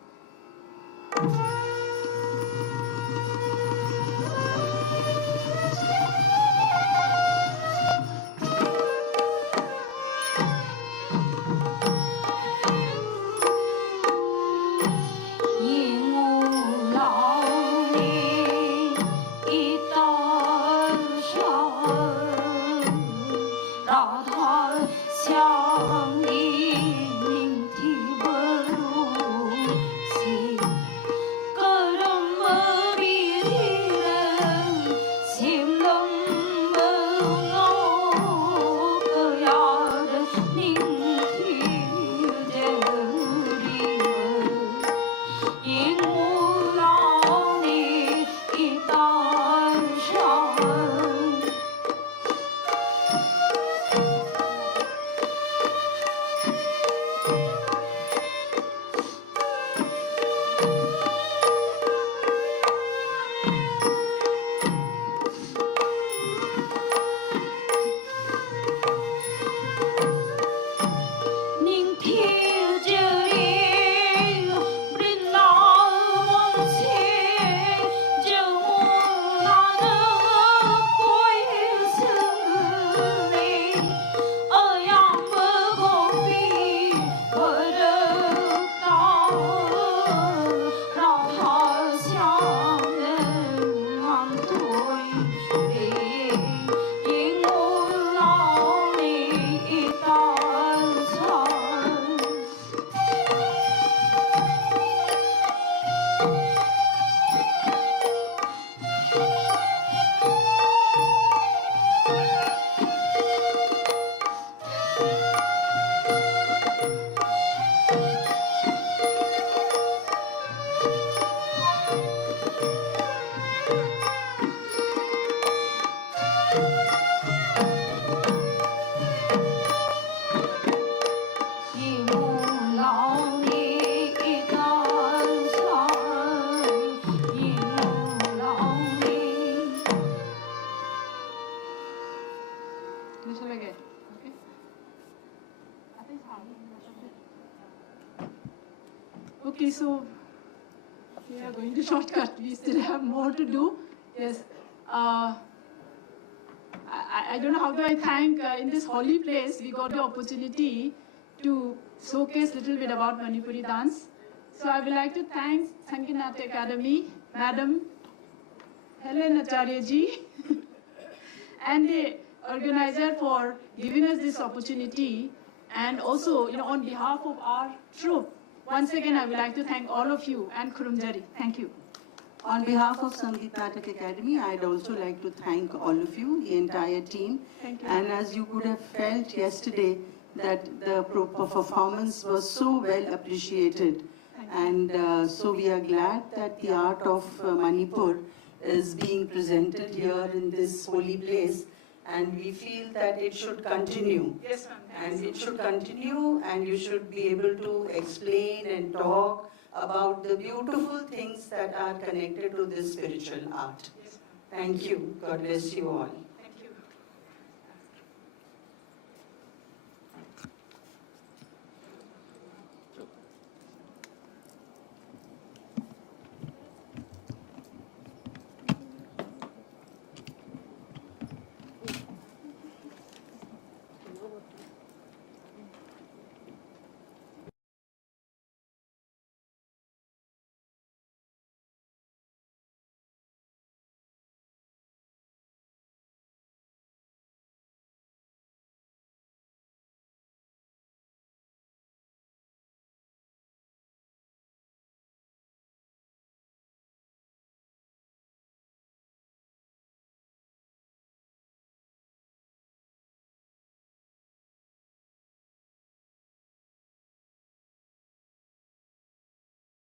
Okay, so we are going to shortcut. We still have more to do. Yes. I don't know how do I thank in this holy place we got the opportunity to showcase a little bit about Manipuri dance. So I would like to thank Sangeet Akademi, Madam Helen Acharya ji, and the organizer for giving us this opportunity, and also on behalf of our troupe. Once again, I would like to thank all of you and Kurumjari. Thank you. On behalf of Sangeet Natak Academy, I'd also like to thank all of you, the entire team. Thank you. And as you could have felt yesterday, that the performance was so well appreciated. And so we are glad that the art of Manipur is being presented here in this holy place. And we feel that it should continue. Yes, ma'am. And it should continue, and you should be able to explain and talk about the beautiful things that are connected to this spiritual art. Thank you. God bless you all.